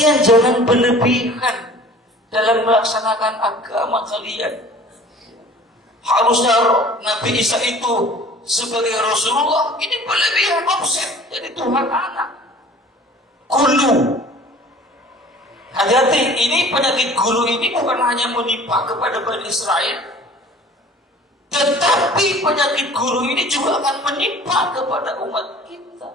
kalian jangan berlebihan dalam melaksanakan agama kalian. Harusnya Nabi Isa itu sebagai Rasulullah, ini berlebihan, offset jadi Tuhan anak. Gulu. Hati-hati, ini penyakit gulu ini bukan hanya menimpa kepada Bani Israel, tetapi penyakit gulu ini juga akan menimpa kepada umat kita.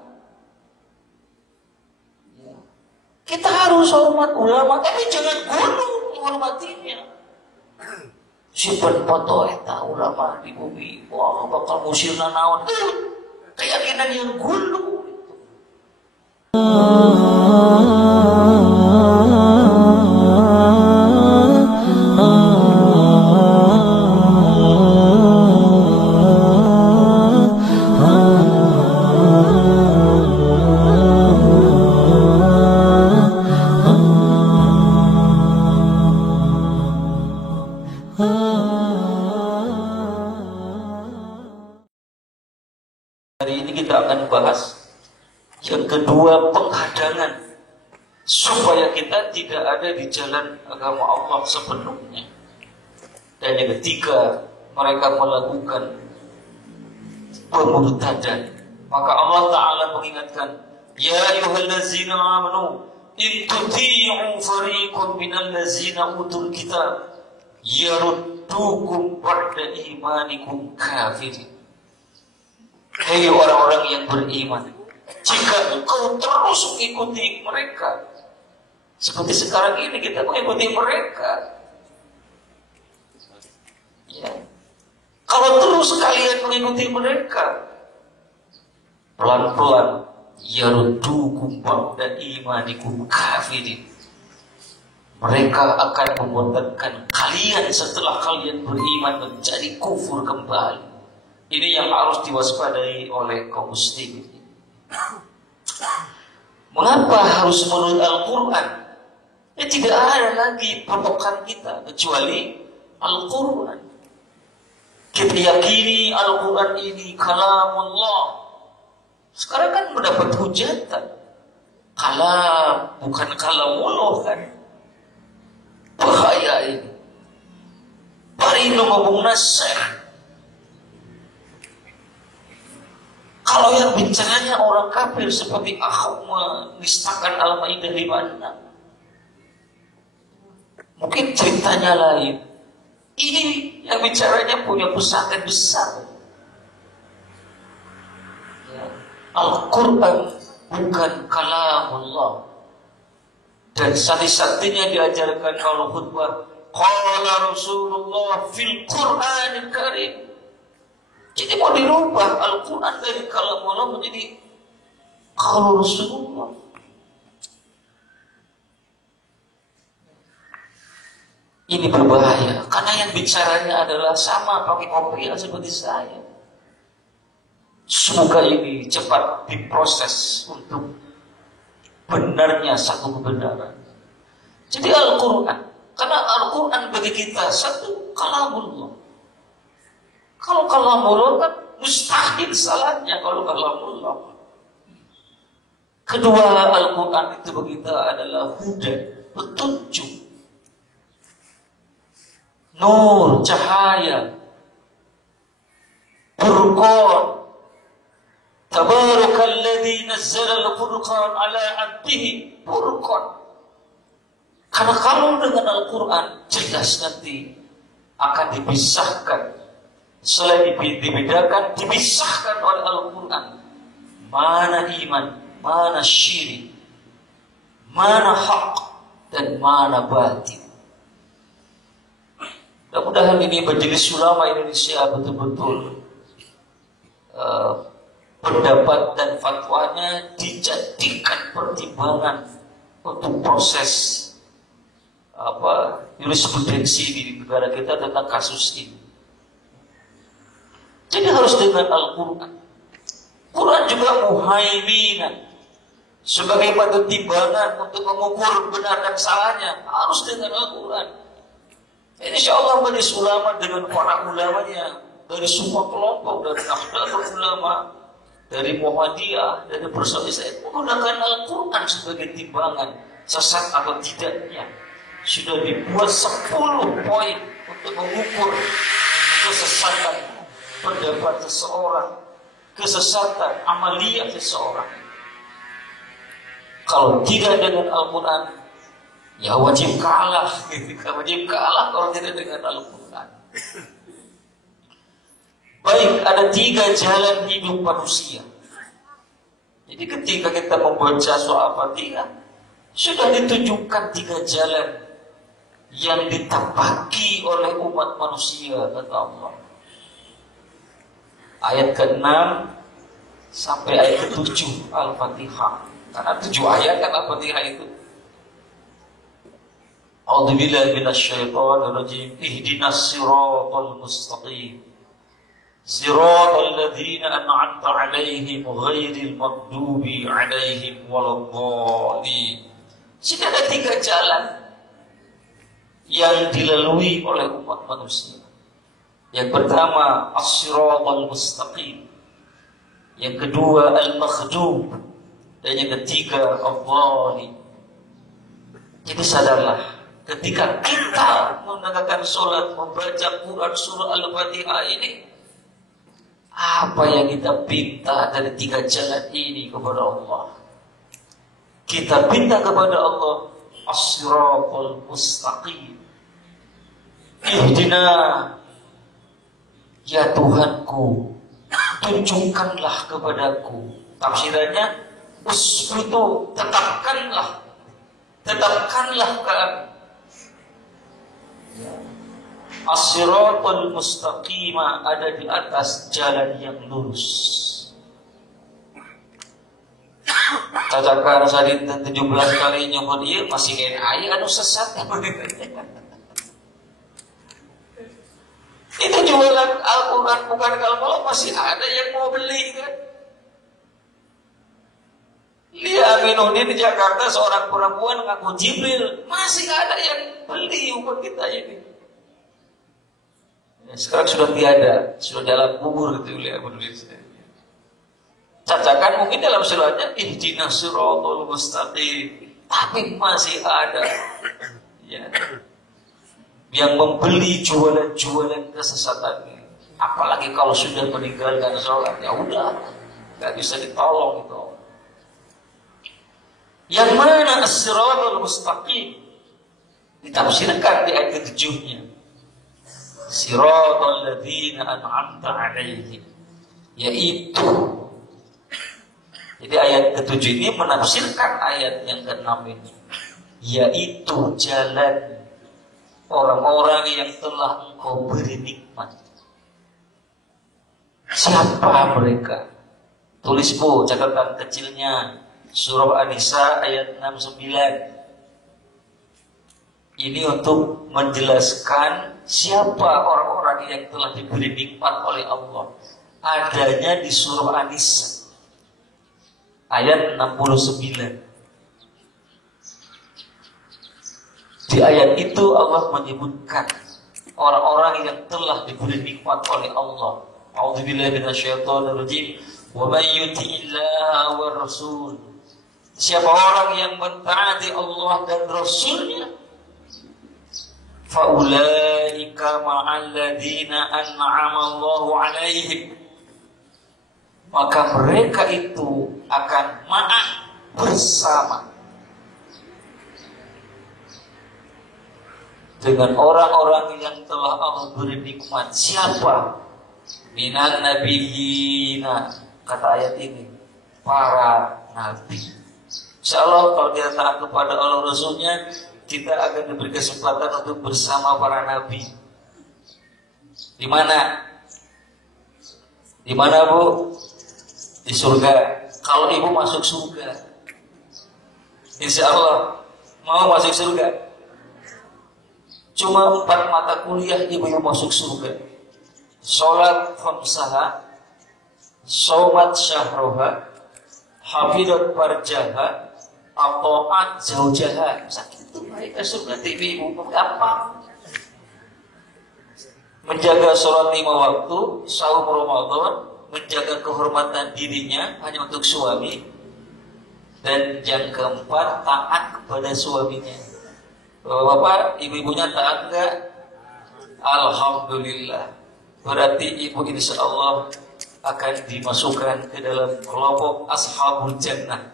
Kita harus hormat ulama, tapi jangan gulu menghormatinya. Simpen foto eta ulama di bumi, wah bakal musirna naon. Keyakinan yang gulu. Hari ini kita akan bahas yang kedua, penghadangan supaya kita tidak ada di jalan agama Allah sepenuhnya. Dan yang ketiga, mereka melakukan pemurtadan. Maka Allah Ta'ala mengingatkan, ya ayyuhallazina amanu in tuti'u fariqan minal ladzina utul kitab yaruddukum ba'da imanikum kafirin. Hei orang-orang yang beriman, jika engkau terus mengikuti mereka, seperti sekarang ini kita mengikuti mereka, ya. Kalau terus kalian mengikuti mereka, pelan-pelan yaruddukum ba'da imanikum kafirin, mereka akan membuatkan kalian setelah kalian beriman menjadi kufur kembali. Ini yang harus diwaspadai oleh kaum muslimin. Mengapa harus menurut Al-Quran? Tidak ada lagi patokan kita kecuali Al-Quran. Kita yakini Al-Quran ini kalamullah. Sekarang kan mendapat hujatan. Kalam, bukan kalamullah kan. Bahaya ini. Parino ngomong nasir. Kalau yang bicaranya orang kafir seperti Ahok menistakan Al-Maidah 56, mungkin ceritanya lain. Ini yang bicaranya punya pesantren besar. Ya. Al-Quran bukan kalamullah. Dan sati-satinya diajarkan kalau khutbah, qala Rasulullah fil Qur'anil Karim. Jadi mau dirubah Al-Quran dari kalamullah menjadi qaul Rasulullah. Ini berbahaya karena yang bicaranya adalah sama pakai kopiah seperti saya. Semoga ini cepat diproses untuk benarnya satu kebenaran. Jadi Al-Quran, karena Al-Quran bagi kita satu kalamullah. Kalau kalamullah kan mustahil salahnya kalau kalamullah. Kedua, Al-Quran itu bagi kita adalah huda, petunjuk, nur, cahaya, furqan. Tabarakalladzi nazzala al-furqan ala 'abdihi furqan. Karena kalau dengan Al-Quran jelas nanti akan dipisahkan. Selain dibedakan, dipisahkan oleh Al-Quran. Mana iman, mana syirik, mana hak, dan mana batin. Mudah-mudahan ini Majelis Ulama Indonesia betul-betul pendapat dan fatwanya dijadikan pertimbangan untuk proses jurisprudensi di negara kita tentang kasus ini. Jadi harus dengan Al-Quran. Quran juga muhaiminan sebagai batu timbangan untuk mengukur benar dan salahnya, harus dengan Al-Quran. Insya Allah Majelis Ulama dengan para ulamanya dari semua kelompok, dari Nahdlatul Ulama, dari Muhammadiyah, dari Persaudaraan Islam menggunakan Al-Quran sebagai timbangan sesat atau tidaknya. Sudah dibuat 10 poin untuk mengukur kesesatan pendapat seseorang, kesesatan amaliyah seseorang. Kalau tidak dengan Al-Quran, ya wajib kalah. Wajib kalah kalau tidak dengan Al-Quran. Baik, ada 3 jalan hidup manusia. Jadi ketika kita membaca surah Al-Fatihah, sudah ditunjukkan 3 jalan yang ditapaki oleh umat manusia, kata Allah. Ayat ke-6 sampai ayat ke-7 Al-Fatihah. Karena 7 ayat kan Al-Fatihah itu. A'udzubillahi minasyaitonirrajim. Ihdinas siratal mustaqim. Siratal ladzina an'amta 'alaihim ghairil maghdubi 'alaihim waladdallin. Sudah ada 3 jalan yang dilalui oleh umat manusia. Yang pertama as-siratal mustaqim, yang kedua al-maghdub, dan yang ketiga ad-dhalin. Jadi sadarlah, ketika kita menegakkan sholat, membaca Quran surah Al-Fatihah ini, apa yang kita pinta dari 3 jalan ini kepada Allah? Kita pinta kepada Allah as-siratal mustaqim. Ihdina, ya Tuhanku, tunjukkanlah kepadaku. Tafsirannya, usbutu, tetapkanlah kami. As-siratal mustaqima, ada di atas jalan yang lurus. Katakan saya 17 kali nyebut dia masih kayak ayah anu sesat. Itu jualan Al-Quran bukan kalau masih ada yang mau beli kan. Lihat Aminuddin di Jakarta, seorang perempuan ngaku Jibril, masih ada yang beli umat kita ini. Ya, sekarang sudah tiada, sudah dalam kubur gitu lihat Aminuddin. Cacakan mungkin dalam suratnya ihdinas siratal mustaqim, tapi masih ada ya yang membeli jualan-jualan kesesatannya. Apalagi kalau sudah meninggalkan sholat, ya udah, nggak bisa ditolong itu. Yang mana as-siratal mustaqim? Ditafsirkan di ayat ke-7-nya. Siratal ladzina an'amta 'alaihim, yaitu. Jadi ayat ke-7 ini menafsirkan ayat yang ke-6 ini, yaitu jalan orang-orang yang telah Engkau beri nikmat. Siapa mereka? Tulis bu, catatan kecilnya, surah An-Nisa ayat 69. Ini untuk menjelaskan siapa orang-orang yang telah diberi nikmat oleh Allah. Adanya di surah An-Nisa ayat 69. Di ayat itu Allah menyebutkan orang-orang yang telah diberi nikmat oleh Allah. A'udzubillahi minasyaitonirrajim. Wa may yuti'illaha war rasul. Siapa orang yang mentaati Allah dan Rasulnya, faulaika ma'al ladzina an'ama Allahu 'alaihim, maka mereka itu akan bersama dengan orang-orang yang telah Allah beri nikmat. Siapa? Minan nabiyina, kata ayat ini, para nabi. Insyaallah kalau kita taat kepada Allah Rasulnya, kita akan diberi kesempatan untuk bersama para nabi. Di mana? Di mana bu? Di surga. Kalau ibu masuk surga, insyaallah mau masuk surga. Cuma 4 mata kuliah ibu masuk surga. Sholat khamsaha, shomat syahroha, hafidat farjaha, ato'at zaujaha. Sakit itu baik surga ibu gampang. Menjaga sholat 5 waktu, saum Ramadan, menjaga kehormatan dirinya hanya untuk suami. Dan yang keempat, taat kepada suaminya. Bapak, ibu-ibunya taat enggak? Alhamdulillah. Berarti ibu insya Allah akan dimasukkan ke dalam kelompok ashabul jannah.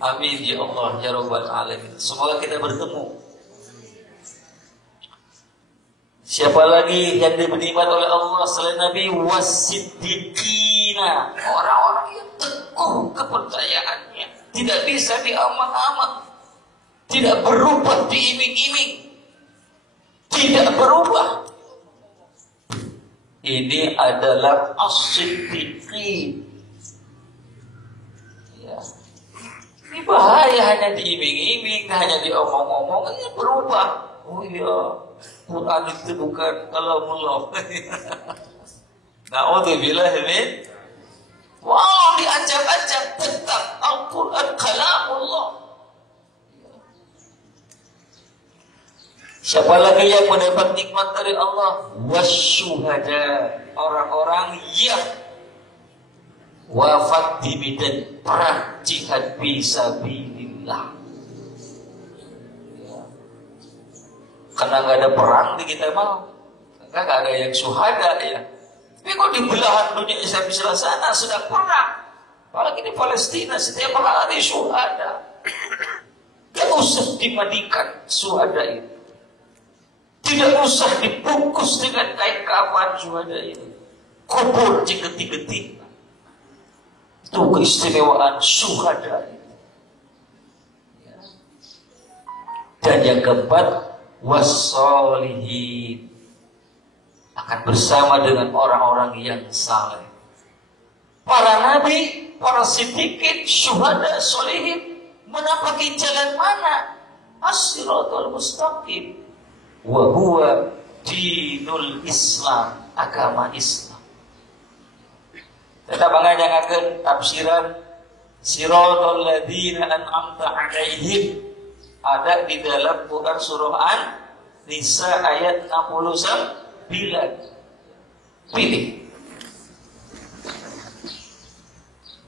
Amin ya Allah ya Rabbal alamin. Semoga kita bertemu. Siapa lagi yang dinikmat oleh Allah selain Nabi? Wasiddiqina, orang-orang yang teguh kepercayaannya, tidak bisa diamak-amak, tidak berubah diiming-iming, tidak berubah. Ini adalah as-siddiqin. Ya. Ini bahaya hanya diiming-iming, hanya diomong-omong, ini berubah. Oh iya, Quran itu bukan kalamullah. Na'udzubillah min. Wow, diancam-ancam tentang Al-Quran kalamullah. Siapa lagi yang mendapat nikmat dari Allah? Wasyuhada, orang-orang yang wafat di medan perang jihad fisabilillah. Karena nggak ada perang di kita mau, nggak ada yang syuhada ya. Tapi kok di belahan dunia Islam di sebelah sana sudah perang, apalagi di Palestina setiap hari syuhada. Gak usah dimandikan syuhada itu, tidak usah dibungkus dengan kain kafan syuhada ini, kubur digeti-geti. Itu keistimewaan syuhada itu. Dan yang keempat, wassolihin, akan bersama dengan orang-orang yang saleh. Para nabi, para siddiqin, syuhada, solihin menapaki jalan mana? As-siratal mustaqim. Wa huwa dinul Islam, agama Islam. Kita banyak tafsiran siratal ladzina an'amta 'alaihim. Ada di dalam Quran surah An-Nisa ayat 69. Pilih.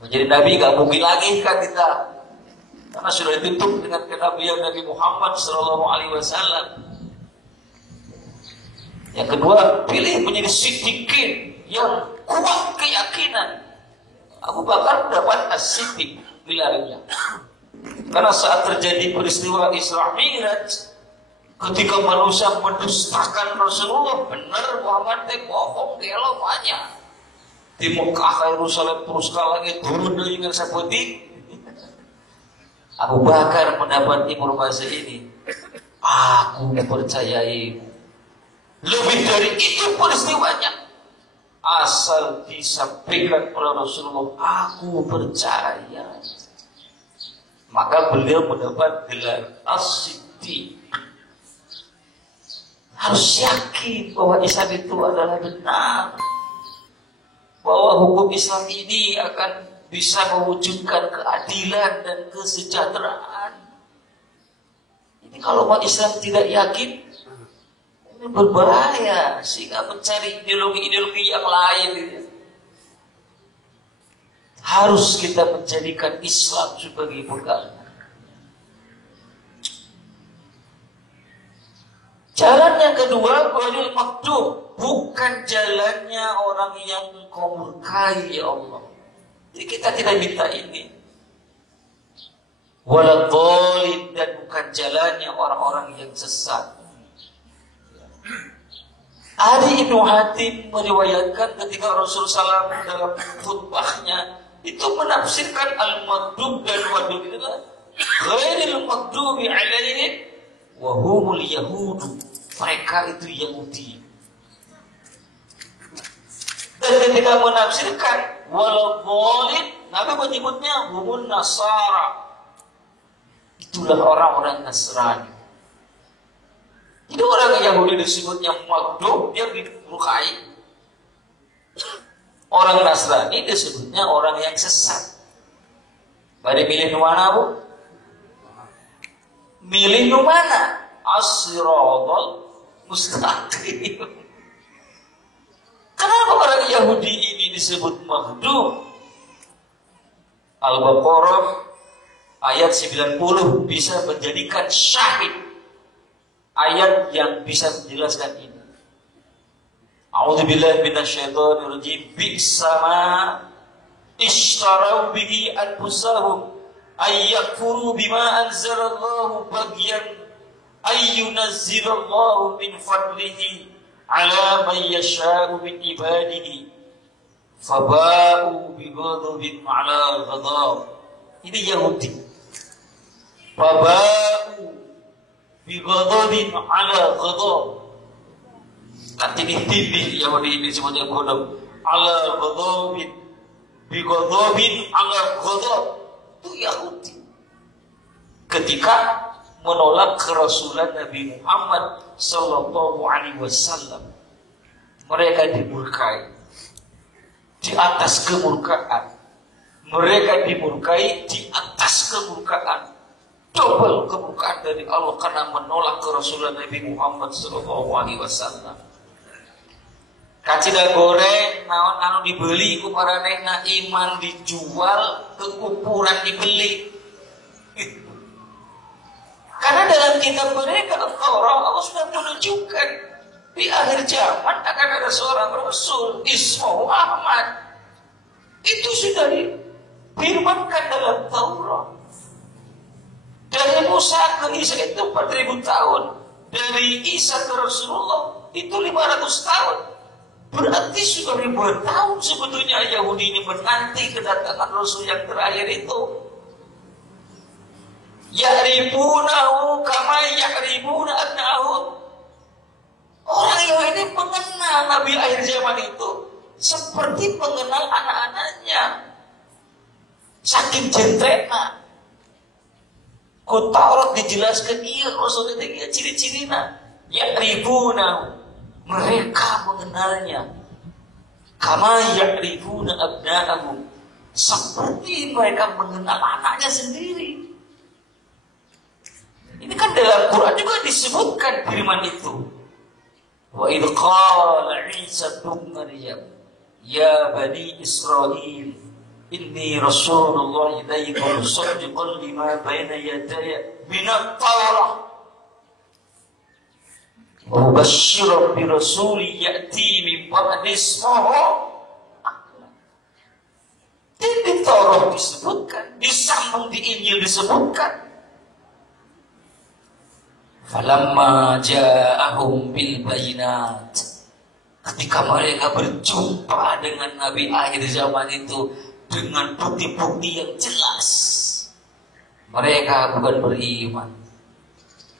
Menjadi nabi gak mungkin lagi kan kita, karena sudah ditutup dengan kenabian Nabi Muhammad SAW. Yang kedua, pilih menjadi siddiqin yang kuat keyakinan. Abu Bakar dapat as-siddiq gelarnya. Karena saat terjadi peristiwa Isra Mi'raj, ketika manusia mendustakan Rasulullah, benar Muhammad bohong gelo banyak. Di Mekah, Yerusalem terus lagi turun dengan seperti Abu Bakar mendapat informasi ini. Aku percayai. Lebih dari itu peristiwanya. Asal disampaikan oleh Rasulullah, aku percaya. Maka beliau mendapat gelar as-siddiq. Harus yakin bahwa Islam itu adalah benar, bahwa hukum Islam ini akan bisa mewujudkan keadilan dan kesejahteraan. Ini kalau umat Islam tidak yakin, ini berbahaya, sehingga mencari ideologi-ideologi yang lain. Harus kita menjadikan Islam sebagai pegangan. Jalan yang kedua, ghairil maghdub, bukan jalannya orang yang Engkau murkai ya Allah. Jadi kita tidak minta ini. Waladhdallin, dan bukan jalannya orang-orang yang sesat. Ali Ibnu Hatim meriwayatkan ketika Rasulullah SAW dalam khutbahnya itu menafsirkan al-maghdub dan wadud itu kan ghairil maghdubi alaihim wa humul yahudu, mereka itu Yahudi. Dan ketika menafsirkan waladhdallin, Nabi menyebutnya humun nasara, itulah orang-orang Nasrani. Jadi orang Yahudi disebutnya maghdub, dia dimurkai. Orang Nasrani disebutnya orang yang sesat. Pada milih mana, Bu? Milih mana? As-siratal mustaqim. Kenapa orang Yahudi ini ini disebut maghdub. Al-Baqarah ayat 90 bisa menjadikan syahid ayat yang bisa menjelaskan ini. A'udzubillahi minasyaitonirrajim. Bi'sama ishtaraw bihi anfusahum ayyakfuru bima anzalallahu baghyan ayyunazzilallahu min fadlihi ala man yasha'u min ibadihi faba'u bighadabin ala ghadab. Ini Yahudi. Faba'u bighadabin ala ghadab. Nanti ditindih Yahudi ini semuanya ghadab. Ala ghadabin bighadabin ala ghadab. Itu Yahudi. Ketika menolak kerasulan Nabi Muhammad sallallahu alaihi wasallam, mereka dimurkai. Di atas kemurkaan, mereka dimurkai di atas kemurkaan, double kemurkaan dari Allah karena menolak kerasulan Nabi Muhammad sallallahu alaihi wasallam. Kacida goreng naon anu dibeli ku para nena iman dijual ke ukuran dibeli. Karena dalam kitab mereka Allah sudah menunjukkan di akhir zaman akan ada seorang Rasul ismuhu Ahmad. Itu sudah difirmankan dalam Taurat. Dari Musa ke Isa itu 4000 tahun. Dari Isa ke Rasulullah itu 500 tahun. Berarti sudah ribuan tahun sebetulnya Yahudi ini menanti kedatangan Rasul yang terakhir itu. Ya'rifunahu kama ya'rifuna abna'ahum. Orang Yahudi mengenal Nabi akhir zaman itu seperti mengenal anak-anaknya. Saking jentrena. Ku Taurat dijelaskan iya Rasul itu iya ciri-cirinya. Ya'rifunahu. Mereka mengenalnya. Kama ya'rifuna abna'ahum. Seperti mereka mengenal anaknya sendiri. Ini kan dalam Quran juga disebutkan firman itu. Wa idh qala Isa ibn Maryam ya bani Israil inni rasulullah ilaikum musaddiqan lima baina yadayya minat Taurah wa mubashshiran bi rasulin ya'ti min ba'di ismihi Ahmad. Di Taurat disebutkan, disambung di Injil disebutkan. Falamma ja'ahum bil bayinat. Ketika mereka berjumpa dengan Nabi akhir zaman itu dengan bukti-bukti yang jelas, mereka bukan beriman.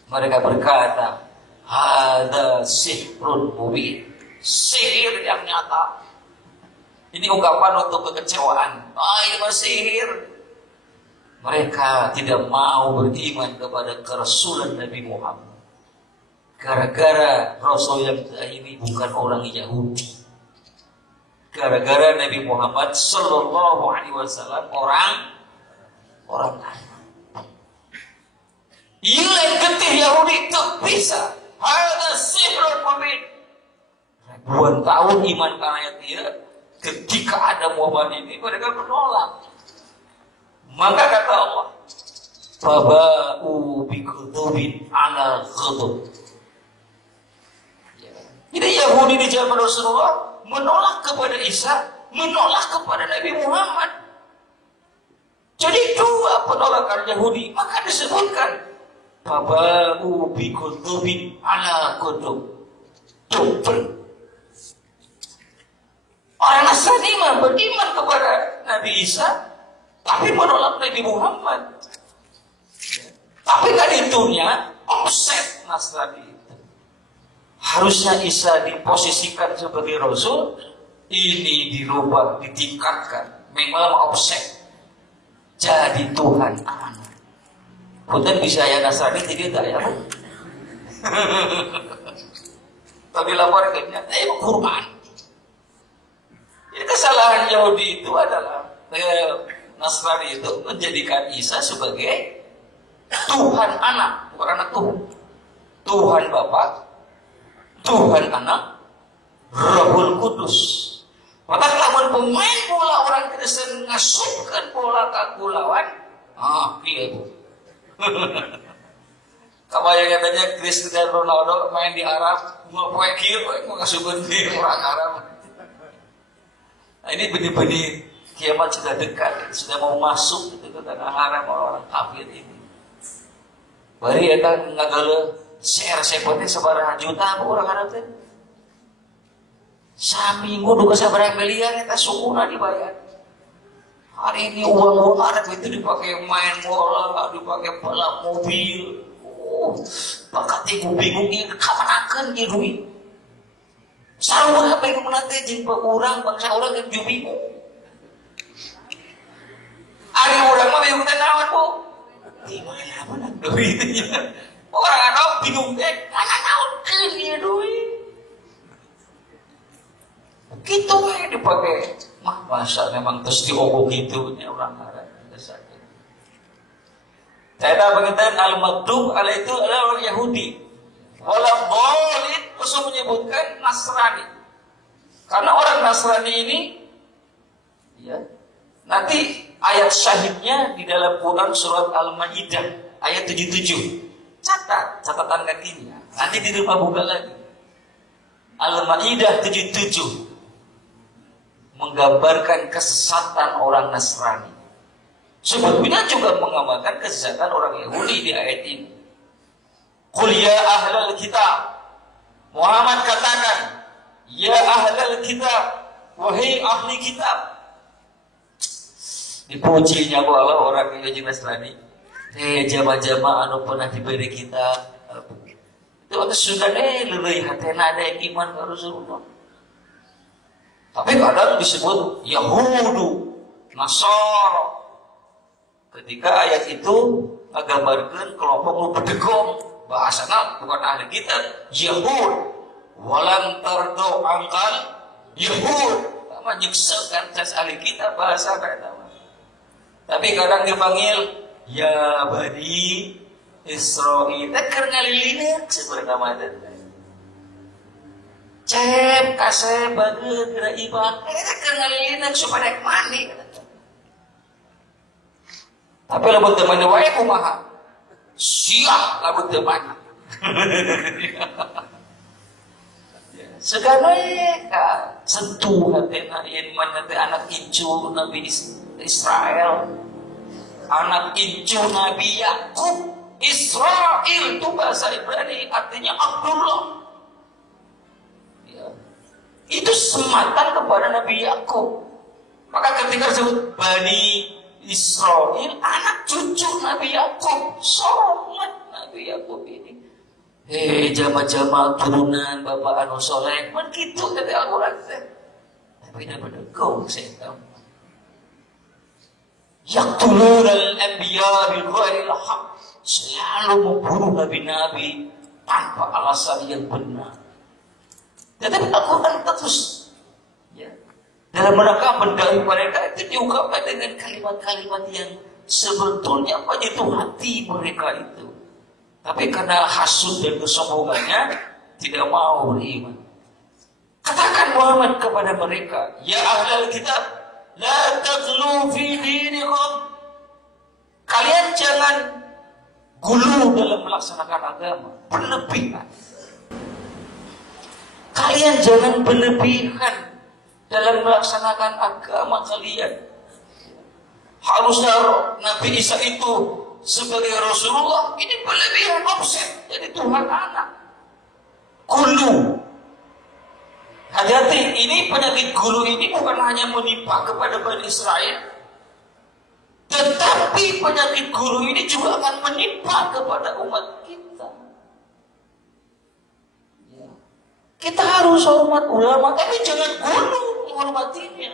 Mereka berkata, "Hada sihrun mubin." Sihir yang nyata. Ini ungkapan untuk kekecewaan. Ini sihir. Mereka tidak mau beriman kepada kerasulan Nabi Muhammad. Gara-gara Rasul yang ini bukan orang Yahudi. Gara-gara Nabi Muhammad sallallahu alaihi wasallam orang lain. Iya getih Yahudi itu bisa. Ada sihrun mubin. Ribuan tahun iman karena dia. Ketika ada Muhammad ini mereka menolak. Maka kata Allah, "Faba'u bighadabin ala ghadab." Jadi Yahudi di zaman Rasulullah menolak kepada Isa, menolak kepada Nabi Muhammad. Jadi dua penolakan Yahudi, maka disebutkan "Faba'u bighadabin ala ghadab." Double. Orang Nasrani beriman kepada Nabi Isa, tapi menolak Nabi Muhammad. Tapi kan itunya offset Nasrani itu. Harusnya Isa diposisikan sebagai Rasul, ini dirubah, ditingkatkan. Memang offset. Jadi Tuhan anak. Bukan bisa ya Nasrani tidak ya. Tapi laporkannya, Quran. Ini kesalahan Yahudi itu adalah Nasrani itu menjadikan Isa sebagai Tuhan anak, bukan anak Tuhan. Tuhan Bapa, Tuhan Anak, Rohul Kudus. Maka lamun pemain bola orang Kristen ngasupkan bola ke kulawan, iya bu. Kabayang katanya Cristiano Ronaldo main di Arab, mau poe kieu mau ngasupkeun di orang Arab. Nah, ini benih-benih kiamat sudah dekat, sudah mau masuk ke tanah haram orang kafir ini. Bari eta ngagale CRC teh sabaraha juta orang Arab teh. Saminggu duka sabaraha miliar eta sukuna dibayar. Hari ini uang Arab itu dipakai main bola, dipakai balap mobil. Bakat ibu bingung ieu kamanakeun ieu duit. Sarua bingung nanti jeung urang bangsa urang yang bingung. Ari urang mah bingung teh naon, Bu? Di mana duitnya? Orang Arab bingung teh, naon ieu duit. Gitu we dipakai. Masa memang terus diobong gitu nya orang Arab. Saya berkaitan al-maghdub ala itu adalah orang Yahudi. Walau boleh Rasul menyebutkan Nasrani. Karena orang Nasrani ini ya, nanti ayat syahidnya di dalam Quran surat Al-Maidah ayat 77. Catatan kakinya. Nanti di rumah buka lagi. Al-Maidah 77 menggambarkan kesesatan orang Nasrani. Sebetulnya juga mengamalkan kesesatan orang Yahudi di ayat ini. Qul ya ahlal kitab, Muhammad katakan, ya ahlal kitab, wahai ahli kitab. Dipujinya Allah orang yang Nasrani. Jama-jama anu pernah diberi kitab. Itu sudah leuwih hatena ada iman ka Rasulullah. Tapi kadang disebut Yahudu, Nasara. Ketika ayat itu menggambarkan kelompok nu bedegong, bahasana bukan ahli kitab, Yahud, walan tardo angkal Yahud, sama nyekselkan jas ahli kitab bahasa kayak nama. Tapi kadang dipanggil ya Bani Israil, tak ngalilinak sebenarnya nama itu. Cep kasep bageut geura ibad, tak ngalilinak supaya mandi. Tapi lamun teu mandi wae kumaha? Siah lamun teu mandi. Segala ka sentuh hatena iman teh anak incu Nabi Israel. Anak incu Nabi Yakub. Israel itu bahasa Ibrani artinya Abdullah. Ya. Itu sematan kepada Nabi Yakub. Maka ketika disebut Bani Israel, anak cucu Nabi Yakub, solat Nabi Yakub ini. Jama-jama turunan bapak anu soleh, kan gitu dari Al-Quran teh. Tapi dah berdegong setan. Yaqtulun al-anbiya bil ghairil haq, selalu membunuh nabi-nabi tanpa alasan yang benar. Tetapi Al-Quran terus ya, dalam rangka mendakwahi mereka itu diungkapkan dengan kalimat-kalimat yang sebetulnya menyentuh hati mereka itu. Tapi karena hasud dan kesombongannya tidak mau beriman. Katakan Muhammad kepada mereka, ya ahlal kitab, la taghlu fi dinikum. Kalian jangan gulu dalam melaksanakan agama, berlebihan. Kalian jangan berlebihan dalam melaksanakan agama kalian. Harusnya Nabi Isa itu sebagai Rasulullah ini berlebihan offset jadi Tuhan anak. Gulu. Hati-hati, ini penyakit gulu ini bukan hanya menimpa kepada Bani Israel, tetapi penyakit gulu ini juga akan menimpa kepada umat kita. Kita harus hormat ulama, tapi jangan gulu menghormatinya.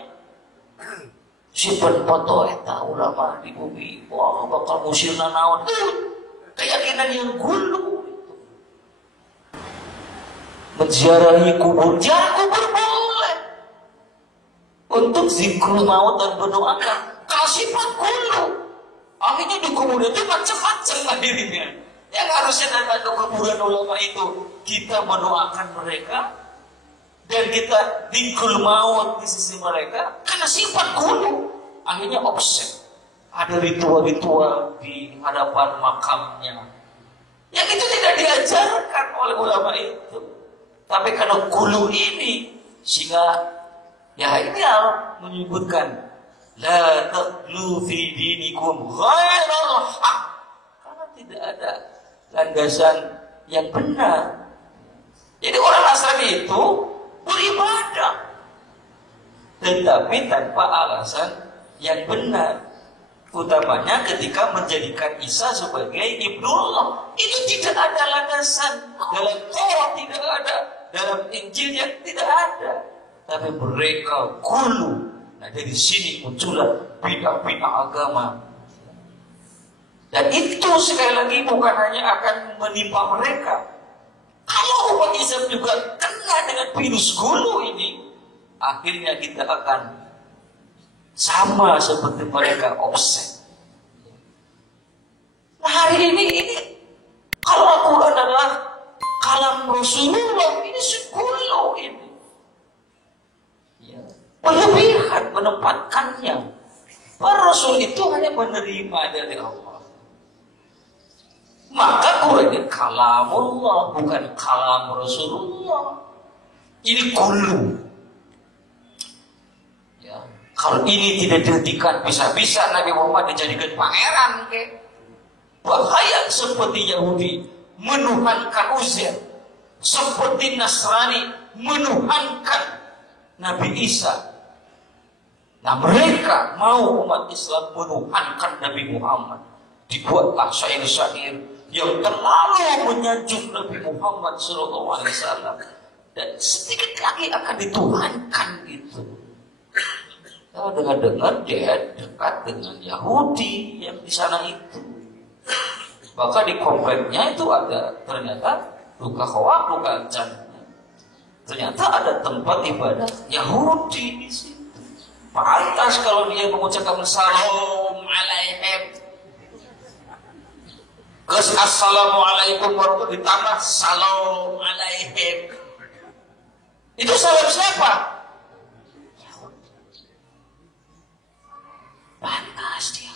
Simpen foto eta ulama di bumi, wah bakal musirna naon. Keyakinan yang gulu. Menziarahi kubur, ziarah kubur boleh. Untuk zikrul maut dan berdoakan. Kalau sifat gulu, akhirnya di kubur itu macam-macam lah dirinya. Yang harusnya datang ke kuburan ulama itu kita mendoakan mereka, dan kita dikul maut di sisi mereka karena sifat gulu. Akhirnya offset. Ada ritual-ritual di hadapan makamnya. Yang itu tidak diajarkan oleh ulama itu. Tapi karena gulu ini, sehingga ya ini Allah menyebutkan la taqlu fi dinikum ghairal haq. Karena tidak ada landasan yang benar. Jadi orang Nasrani itu beribadah, tetapi tanpa alasan yang benar. Utamanya ketika menjadikan Isa sebagai ibnullah. Itu tidak ada landasan. Dalam Taurat tidak ada, dalam Injil yang tidak ada. Tapi mereka gulu. Nah dari sini muncullah bid'ah-bid'ah agama. Dan itu sekali lagi bukan hanya akan menimpa mereka. Kalau umat Islam juga kena dengan virus gulu ini, akhirnya kita akan sama seperti mereka offset. Nah hari ini kalau Al-Quran adalah kalam Rasulullah, ini gulu ini. Ya. Berlebihan menempatkannya. Para Rasul itu hanya menerima dari Allah. Maka Quran ini kalamullah, bukan kalam Rasulullah. Ini gulu. Ya. Kalau ini tidak dihentikan, bisa-bisa Nabi Muhammad dijadikan pangeran. Bahaya seperti Yahudi menuhankan Uzair, seperti Nasrani menuhankan Nabi Isa. Nah mereka mau umat Islam menuhankan Nabi Muhammad. Dibuatlah syair-syair yang terlalu menyanjung Nabi Muhammad SAW, dan sedikit lagi akan dituhankan gitu. Kalau dengar-dengar dia dekat dengan Yahudi yang di sana itu. Maka di kompleknya itu ada ternyata luka khawat, luka jannah. Ternyata ada tempat ibadah Yahudi di situ. Pantas kalau dia mengucapkan salam alaihim. Gus assalamualaikum warahmatullahi ditambah salam alaihim. Itu salam siapa? Yahudi. Pantas dia.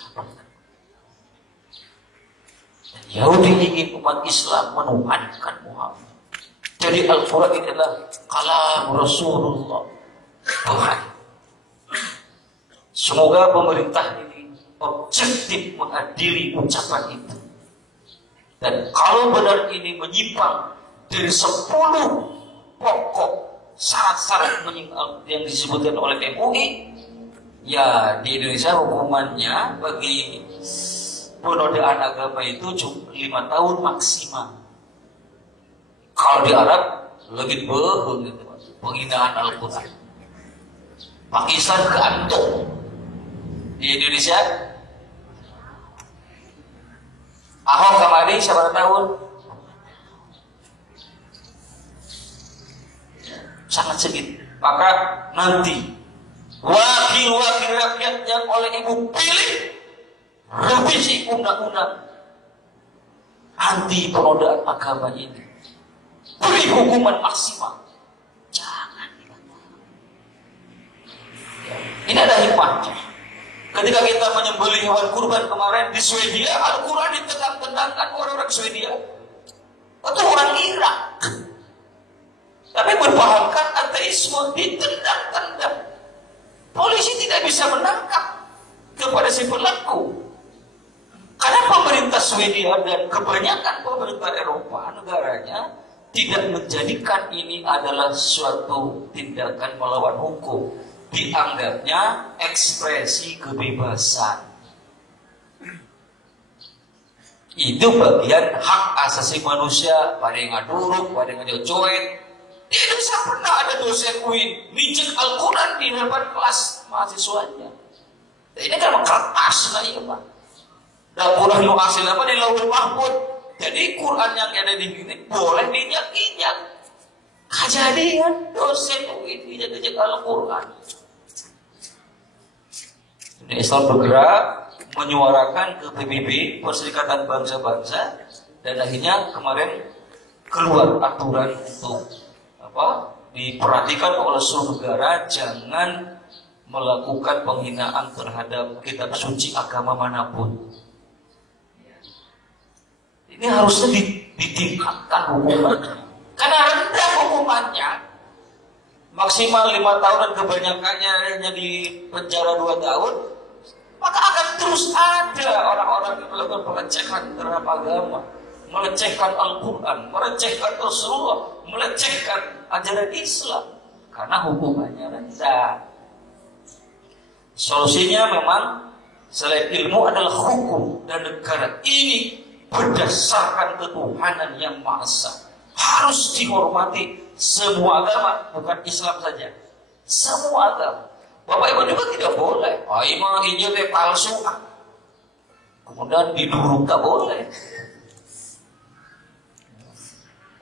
Dan Yahudi ingin umat Islam menuhankan Muhammad. Jadi Al-Quran ini adalah kalam Rasulullah, Tuhan. Semoga pemerintah ini objektif menghadiri ucapan itu. Dan kalau benar ini menyimpang dari 10 pokok syarat-syarat yang disebutkan oleh MUI, ya di Indonesia hukumannya bagi penodaan agama itu cuma 5 tahun maksimal. Kalau di Arab lebih bohong gitu, penghinaan Al-Quran. Pakistan gantung. Di Indonesia Ahok kemarin siapa tahun? Sangat sedikit. Maka nanti wakil-wakil rakyat yang oleh ibu pilih revisi undang-undang anti penodaan agama ini, beri hukuman maksimal. Jangan. Ini ada hikmahnya. Ketika kita menyembelih hewan kurban kemarin di Swedia, Al-Quran ditendang-tendangkan orang-orang Swedia atau orang Irak. Tapi berpahamkan ateisme ditendang-tendang. Polisi tidak bisa menangkap kepada si pelaku. Karena pemerintah Swedia dan kebanyakan pemerintah Eropa negaranya tidak menjadikan ini adalah suatu tindakan melawan hukum. Dianggapnya ekspresi kebebasan. Itu bagian hak asasi manusia. Pada yang ngaduruk, pada yang ngejojoin. Di Indonesia pernah ada dosen UIN mijek Al-Quran di depan kelas mahasiswanya. Dan ini kan kertas lah ya Pak. Dan Quran lu hasil apa di Lauhul Mahfuz. Jadi Quran yang ada di sini boleh dinyak-inyak. Kejadian dosen UIN mijek Al-Quran. Islam bergerak menyuarakan ke PBB, Perserikatan Bangsa-Bangsa, dan akhirnya kemarin keluar aturan untuk diperhatikan oleh seluruh negara, jangan melakukan penghinaan terhadap kitab suci agama manapun. Ini harusnya ditingkatkan hukumannya. Karena rendah hukumannya, maksimal 5 tahun dan kebanyakannya hanya di penjara 2 tahun, maka akan terus ada orang-orang yang melakukan pelecehan terhadap agama, melecehkan Al-Quran, melecehkan Rasulullah, melecehkan ajaran Islam, karena hukumannya rendah. Solusinya memang selain ilmu adalah hukum, dan negara ini berdasarkan ketuhanan yang Maha Esa. Harus dihormati semua agama, bukan Islam saja. Semua agama. Bapak Ibu juga tidak boleh. Imam Injil palsu. Kemudian diduruk tak boleh.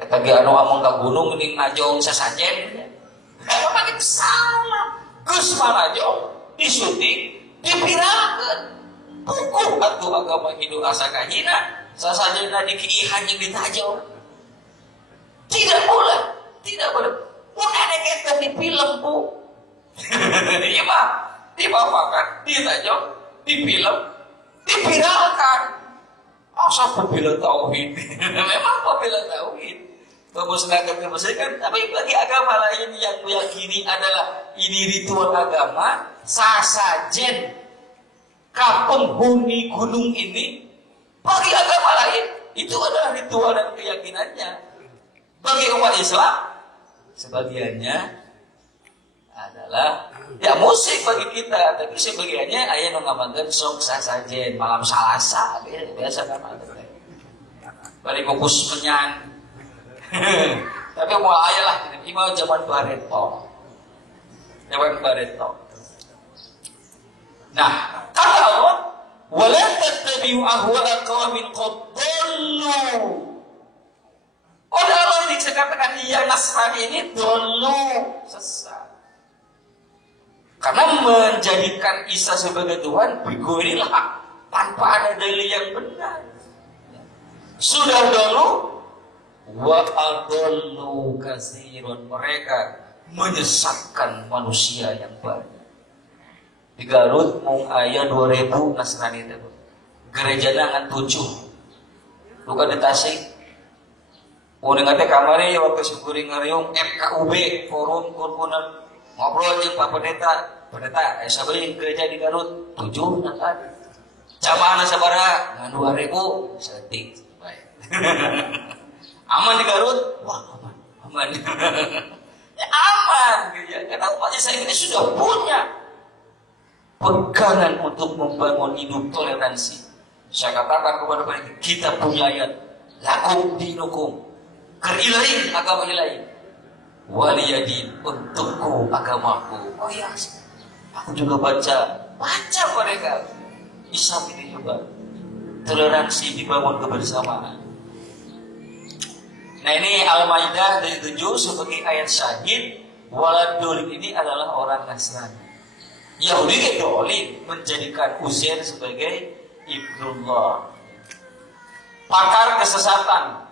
Kata anu among ka gunung ning ngajong sasajen. Memang itu salah. Geus manajong disuntik, dipiralkeun. Hukum atuh agama Hindu asa kahina, sasajenna dikiihan jeung ditajong. Tidak boleh, tidak boleh. Mun ada kita di film, Bu. Iya, Pak. Dibawakan, ditajong, di film, dipiralkan. Asa pembela tauhid. Memang pembela tauhid. Memusnahkan kemusyrikan, tapi bagi agama lain yang meyakini adalah ini ritual agama, sasajen penghuni gunung ini, bagi agama lain itu adalah ritual dan keyakinannya. Bagi umat Islam, sebagiannya adalah ya musik bagi kita, tapi sebagiannya aya nu ngamankeun sok sasajen malam Salasa, biasa kan ada. Bari kukus menyan. Tapi mau ayah lah, ini mau zaman Barreto. Zaman Barreto. Nah, kata Allah, wala tattabi'u ahwa'a qaumin qad dhallu. Oleh Allah dikatakan yang Nasrani ini dhallu, sesat. Karena menjadikan Isa sebagai Tuhan bigorilah tanpa ada dalil yang benar. Sudah dulu wa adallu katsirun, mereka menyesatkan manusia yang banyak. Di Garut mung aya 2000 Nasrani teh. Gerejana ngan 7. Luka di Tasik. Mun ngate kamari waktu syukuri ngariung FKUB forum kurunan ngobrol jeung Pak Pendeta. Pendeta aya sabeureun gereja di Garut 7 Nasrani. Jamaahna sabaraha? Ngan 2000 setik. Bae. Aman di Garut? Wah aman. Ya aman gitu ya. Karena umat Islam ini sudah punya pegangan untuk membangun hidup toleransi. Saya katakan kepada mereka, kita punya ayat lakum dinukum, kerilain agama ilahi, waliyadin, untukku agamaku. Oh ya, aku juga baca mereka. Islam ini juga toleransi dibangun kebersamaan. Nah ini Al-Maidah dari 7 sebagai ayat syahid. Walad dolim ini adalah orang Nasrani. Yahudi dolim menjadikan Uzair sebagai Ibnullah. Pakar kesesatan.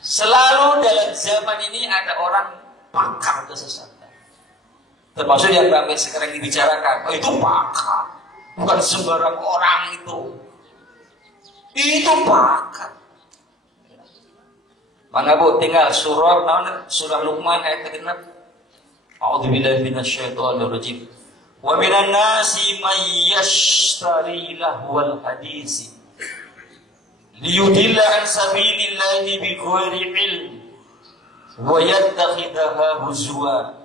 Selalu dalam zaman ini ada orang pakar kesesatan. Termasuk yang ramai sekarang dibicarakan. Oh itu pakar. Bukan sembarang orang itu. Itu pakar. Mana Bu tinggal surah Luqman ayat ke-6. A'udzubillahi minasyaitonir rajim. Wa minan nasi may yashtari lahwal hadisi liyudilla an sabilillahi bighairi ilm wa yattakhidaha huzwa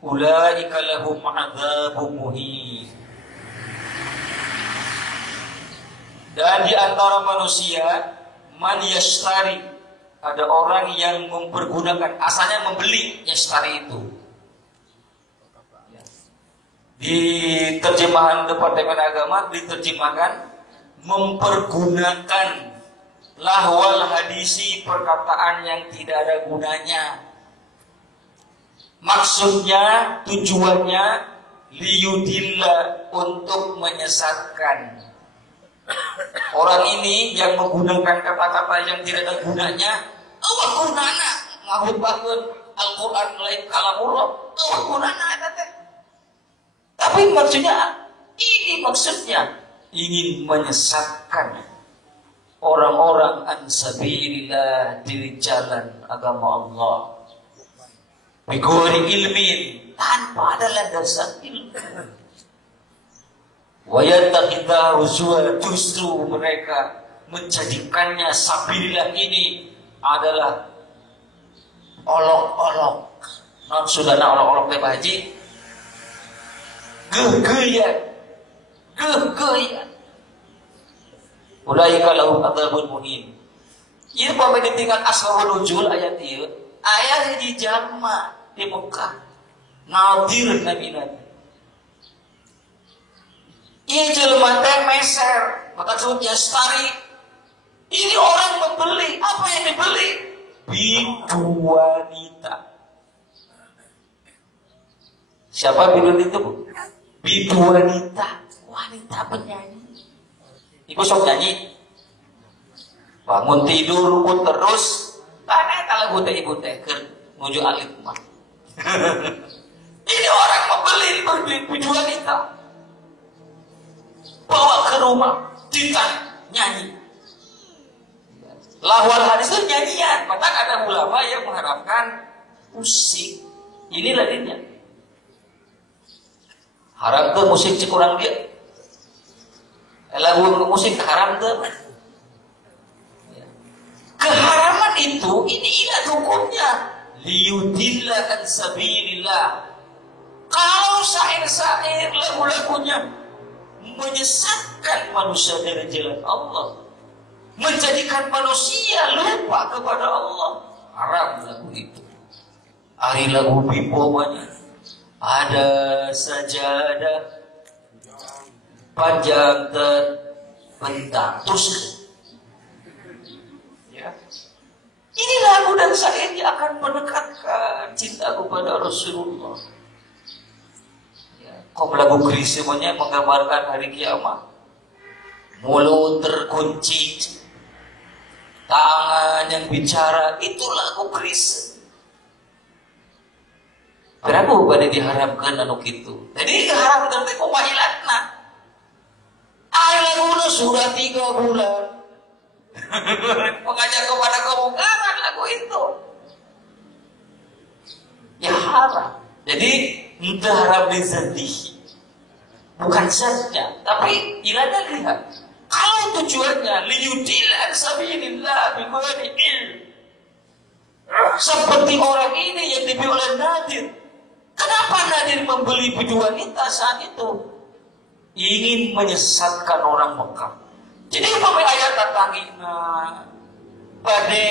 ulaika lahum 'adzabun muhin. Dan di antara manusia man yashtari, ada orang yang mempergunakan, asalnya membeli yashtari itu. Di terjemahan Departemen Agama diterjemahkan mempergunakan lahwal hadisi, perkataan yang tidak ada gunanya. Maksudnya, tujuannya liyudilla, untuk menyesatkan. Orang ini yang menggunakan kata-kata yang tidak ada gunanya, awak gunana ngahut bangun Al-Quran lain kalamullah, gunana eta teh. Tapi maksudnya, ini maksudnya ingin menyesatkan orang-orang an sabilillah di jalan agama Allah. Bigori ilmin, tanpa ada landasan ilmu. Wayattakhidha huzwa, justru mereka menjadikannya sabilillah ini adalah olok-olok. Non sudahna olok-olok teh Pak Haji. Gegeyan. Ulaika lahum adzabun muhin. Ieu pamane tinggal ashabul nuzul ayat ieu. Aya di jalma di Mekah. Nadir nabi-nabi. Ieu jelema teh meser, maka disebut yastari. Ini orang membeli, apa yang dibeli? Bidu wanita. Siapa bidu itu, Bu? Bidu wanita, wanita penyanyi. Ibu sok nyanyi. Bangun tidur pun terus. Karena kalau lagu teh ibu teh menuju alit mah. Ini orang membeli bidu wanita. Bawa ke rumah, ditanya, nyanyi. Lahwal hadis itu nyanyian. Maka ada ulama yang mengharapkan musik. Ini lainnya. Haram ke musik cikurang dia. Lagu musik haram ke. Keharaman itu, ini ingat hukumnya. Liyudillah an sabilillah. Kalau syair-syair lagu-lagunya menyesatkan manusia dari jalan Allah, menjadikan manusia lupa kepada Allah, haram lagu itu. Ari lagu bimbo banyak. Ada sajadah panjang terbentang terus. Ya. Ini lagu dan syair yang akan mendekatkan cinta kepada Rasulullah. Ya. Kok lagu krisimnya menggambarkan hari kiamat. Mulut terkunci, tangan yang bicara, itu lagu Kristus. Berapa pada diharapkan anu itu? Jadi diharapkan itu kumahilatna. Ayo lagu sudah 3 bulan. Mengajak kepada kemungkaran lagu itu. Ya haram. Jadi itu haram dizatihi. Bukan zatnya, tapi ilahnya lihat. Kalau tujuannya liyudil an sabilillah bighairi ilm. Seperti orang ini yang dibeli oleh Nadir. Kenapa Nadir membeli bidu wanita saat itu? Ingin menyesatkan orang Mekah. Jadi sampai ayat tatangina pada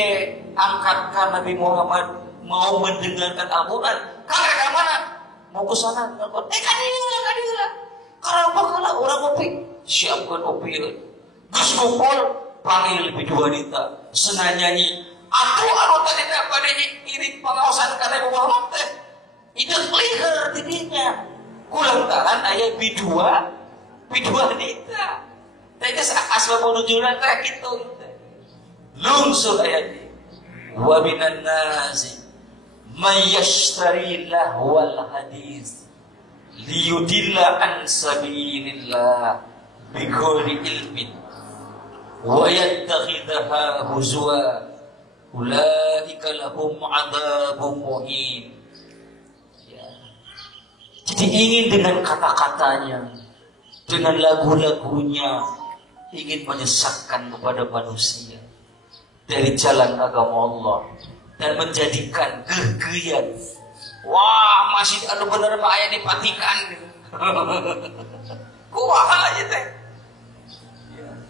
angkatkan Nabi Muhammad mau mendengarkan Al-Quran. Kakak ke mana? Mau ke sana dengan Quran. Kadira. Karena bakal orang kopi. Siapkan kopi. Gus kumpul panggil bidu wanita. Senang nyanyi. Aku tadi pada iring pengawasan karena Muhammad teh. Itu liher dirinya. Kulantaran ayat bidua wanita. Tapi asbabun nuzulan teh gitu. Lungsur ayat ini. Wa minan nasi may yashtari lahwal hadis liyudilla an sabilillah bighairi ilmin wa yattakhidha huzwa ulaika lahum adzabun muhin. Jadi ingin dengan kata-katanya, dengan lagu-lagunya, ingin menyesatkan kepada manusia dari jalan agama Allah dan menjadikan gegeyan. Wah, masih anu bener mah aya dipatikan gitu. Kumaha aja teh.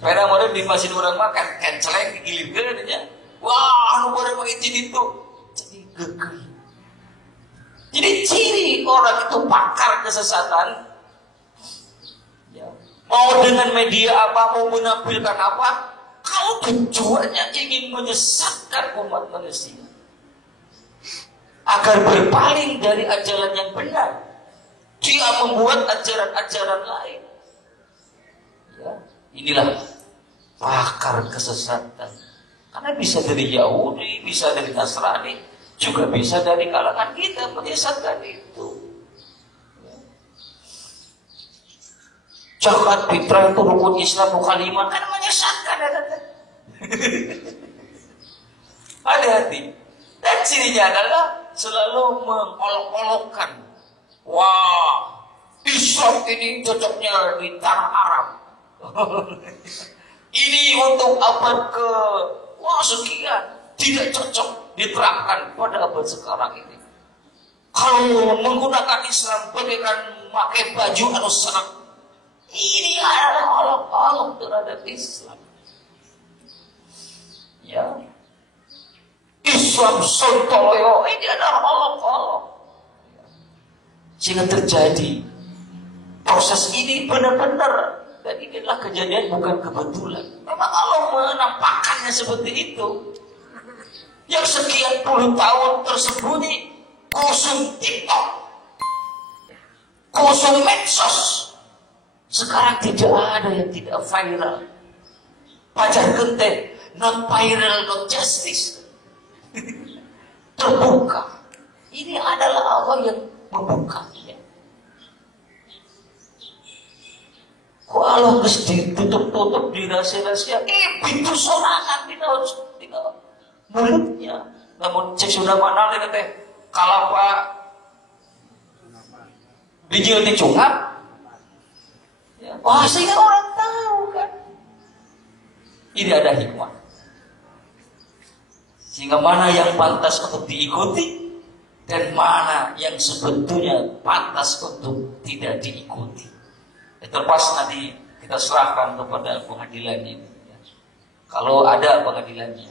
Pada model di masjid orang mah kan celeng digilirkeun nya. Wah, anu bener mah izin itu. Jadi gegeh. Jadi ciri orang itu pakar kesesatan. Ya. Mau dengan media apa, mau menampilkan apa, kalau tujuannya ingin menyesatkan umat manusia agar berpaling dari ajaran yang benar, dia membuat ajaran-ajaran lain. Ya. Inilah pakar kesesatan. Karena bisa dari Yahudi, bisa dari Nasrani, Juga bisa dari kalangan kita menyesatkan itu. Zakat fitrah itu rukun Islam bukan lima, kan menyesatkan. Hati-hati. Dan cirinya adalah selalu mengolok-olokkan. Wah, Islam ini cocoknya di tanah Arab. Ini untuk abad ke sekian, tidak cocok diterapkan pada abad sekarang ini. Kalau menggunakan Islam bagaikan memakai baju atau serag, ini adalah olok-olok terhadap Islam. Ya, Islam sontoloyo ini adalah olok-olok. Sehingga terjadi proses ini benar-benar. Dan inilah kejadian bukan kebetulan. Memang Allah menampakkannya seperti itu. Yang sekian puluh tahun tersembunyi, kosong TikTok, kosong medsos. Sekarang tidak ada yang tidak viral. Pajar genteng, not viral, not justice. Terbuka. Ini adalah Allah yang membukanya. Kok Allah harus ditutup-tutup di rahasia-rahasia? Pintu sorangan tidak mulutnya. Namun cek sudah mana nih teh? Kalau Pak bijil dicungap, ya, sehingga orang tahu kan. Ini ada hikmah. Sehingga mana yang pantas untuk diikuti dan mana yang sebetulnya pantas untuk tidak diikuti. Terlepas nanti kita serahkan kepada pengadilan ini. Kalau ada pengadilannya.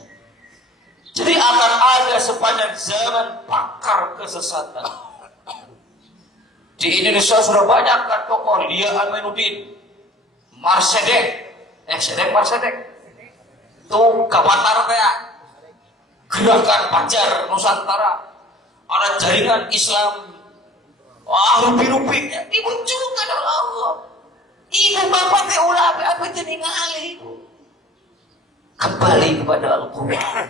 Jadi akan ada sepanjang zaman pakar kesesatan. Di Indonesia sudah banyak kan tokoh, Lia Aminuddin, Marsedek, itu Kapatar ya, Gerakan Pajar Nusantara, ada jaringan Islam, rupi-rupinya dimunculkan oleh Allah. Ibu bapak teh ulah apa jadi ngali. Kembali kepada Al-Quran.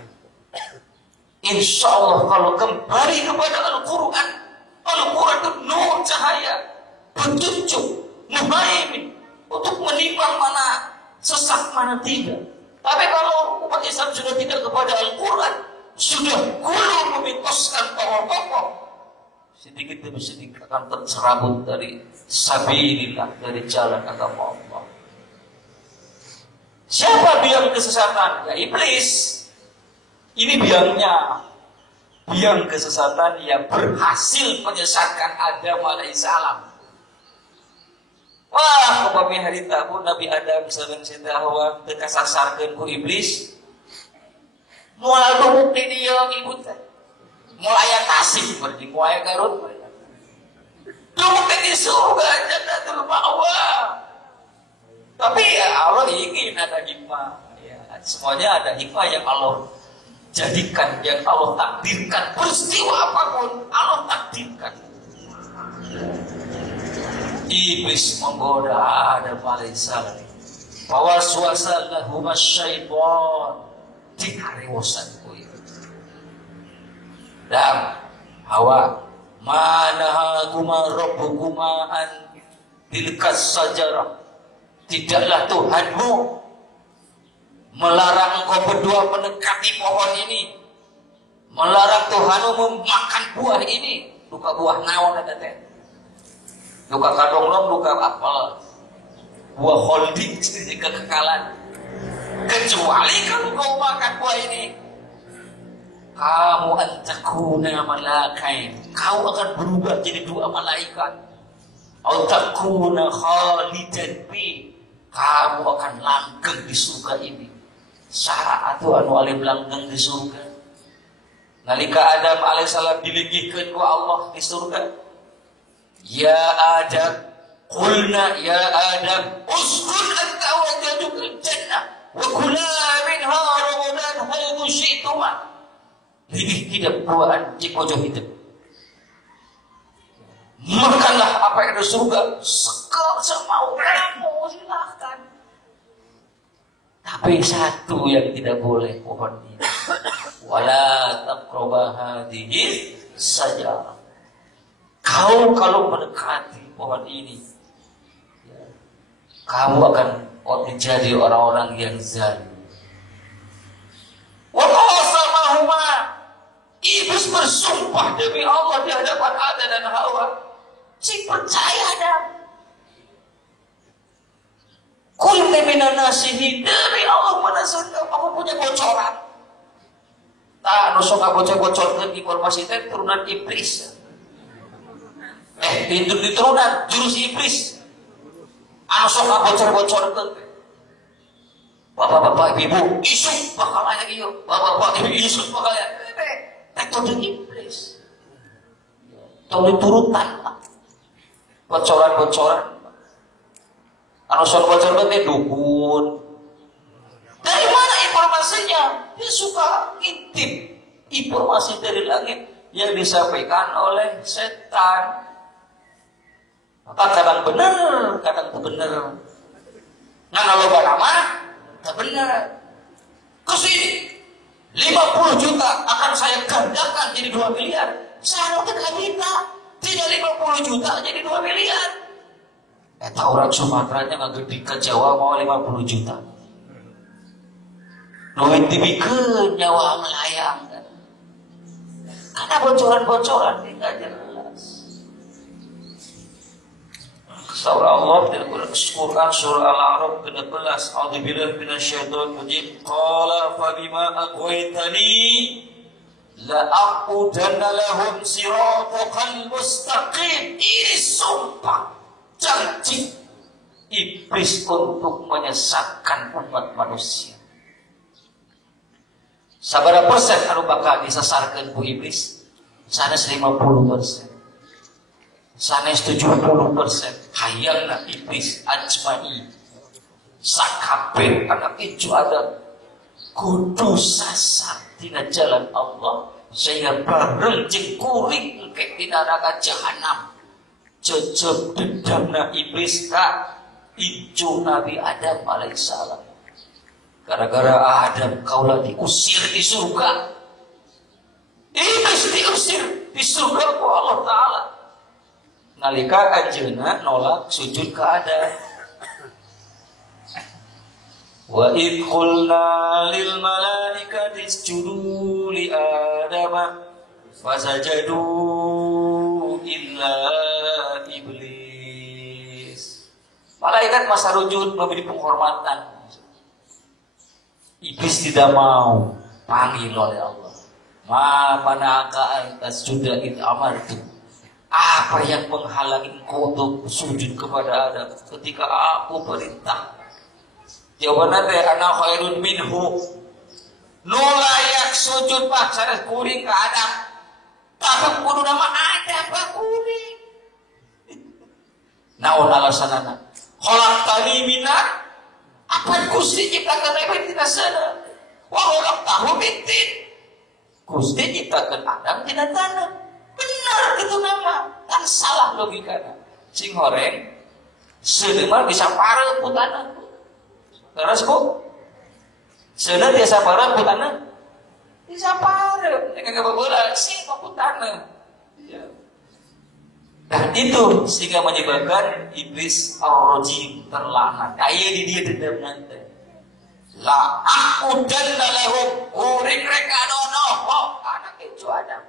Insya Allah kalau kembali kepada Al-Quran, Al-Quran itu nur cahaya, petunjuk, muhaimin untuk menimbang mana sesat mana tidak. Tapi kalau umat Islam sudah tidak kepada Al-Quran, sudah gulu memitoskan tokoh-tokoh, sedikit demi sedikit akan tercerabut dari sabilillah, dari jalan agama Allah. Siapa biang kesesatan? Ya iblis. Ini biangnya. Biang kesesatan yang berhasil menyesatkan Adam alaihissalam. Wah, kepami hari tabu Nabi Adam sareng Siti Hawa teu kasasarkeun ku iblis. Moal tumuk di dieu ibu teh. Moal aya tasik berarti ku aya Garut. Tumuk di surga jannatul ma'wa. Tapi ya Allah ingin ada hikmah. Ya, semuanya ada hikmah yang Allah jadikan, yang Allah takdirkan. Peristiwa apapun Allah takdirkan. Iblis menggoda Adam alaihissalam. Fawaswasa lahum asy-syaitan dikarewosan ku ieu. Dan Hawa manahakuma rabbukuma an tilkas sajarah. Tidaklah Tuhanmu melarang engkau berdua mendekati pohon ini, melarang Tuhanmu memakan buah ini. Duka buah naon ada teh? Duka kadonglong, duka apel, buah holding, kekekalan. Kecuali kalau kau makan buah ini, kamu antakuna malakain, kau akan berubah jadi dua malaikat. Autakuna khalidan fi, kamu akan langgeng di surga ini. Syarat atuh anu alim langgeng di surga. Nalika Adam alaihissalam dilinggihkeun ku Allah di surga, ya Adam, qulna ya Adam, uskun anta wa zawjukal jannah wa kula minha ragadan haythu syi'tuma. Ini tidak buahan di pojok itu. Makanlah apa yang ada surga, semau kamu silahkan. Tapi satu yang tidak boleh pohon ini. Wala taqrabaha hadhihi sajarah. Kau kalau mendekati pohon ini, kamu akan menjadi orang-orang yang zalim. Wa qasamahuma, iblis bersumpah demi Allah di hadapan Adam dan Hawa. Si percaya Adam. Kul minan nasihi, demi Allah menasihkan aku punya bocoran. Tak nusuk bocor-bocorkan informasi teh turunan iblis. Pintu diturunan jurus iblis. Anu sok bocor-bocorkan. Bapak-bapak ibu, isu bakal aya ieu. Bapak-bapak ibu isu bakal aya. Metode iblis. Tong diturutan. Bocoran-bocoran. Anu sok bocorkan teh dukun. Dari mana informasinya? Dia suka ngintip informasi dari langit yang disampaikan oleh setan. Maka kadang benar, kadang tak benar. Ngan loba nama, tak benar. Kesini 50 juta akan saya gandakan jadi 2 miliar. Saya tidak minta, tidak 50 juta jadi 2 miliar. Orang Sumateranya nggak gede ke Jawa mau 50 juta. Duit dibikeun nyawa melayang. Karena bocoran-bocoran tidak jelas. Surah Allah dalam Quran surah Al-A'raf 16. A'udzubillahi minasyaitonir rajim. Qala fa bima aghwaytani la aqudanna lahum siratal mustaqim. Ini sumpah janji iblis untuk menyesatkan umat manusia. Sabaraha persen anu bakal disasarkeun ku iblis? Sanes 50%. Sanes 70%. Hayangna iblis ajma'i. Sakabeh anak ijo Adam kudu sasar dina jalan Allah sehingga bareng jeung kuring engke dina neraka jahanam. Cecep dendamna iblis ka ijo Nabi Adam alaihissalam. Gara-gara Adam kaulah diusir di surga. Iblis diusir di surga ku Allah Ta'ala. Nalika anjeunna nolak sujud ke Adam. Wa idh qulna lil malaikati isjudu li Adama fasajadu illa iblis. Malaikat masa rujud memberi penghormatan. Iblis tidak mau, panggil oleh Allah. Ma manaka antas sudah id amartu. Apa yang menghalangi engkau untuk sujud kepada Adam ketika aku perintah? Jawabannya teh ana khairun minhu. Nu layak sujud mah sanes kuring ke Adam. Tapi kudu nama Adam ka kuring. Naon alasanana? Khalaqtani minar. Apa Gusti ciptakan Adam tina sana? Wa khalaqtahu min tin. Gusti ciptakan Adam tina tanah. Benar itu nama. Kan salah logikana. Sing horeng seuneu mah bisa pareu ku tanah. Terus ku seuneu biasa pareu ku tanah. Bisa pareu. Engke bola sing ku tanah. Ya. Dan itu sehingga menyebabkan iblis ar-rajim terlaknat. Aya di dia dendam nanti. La aku dan lahum uring reka dono anak itu Adam.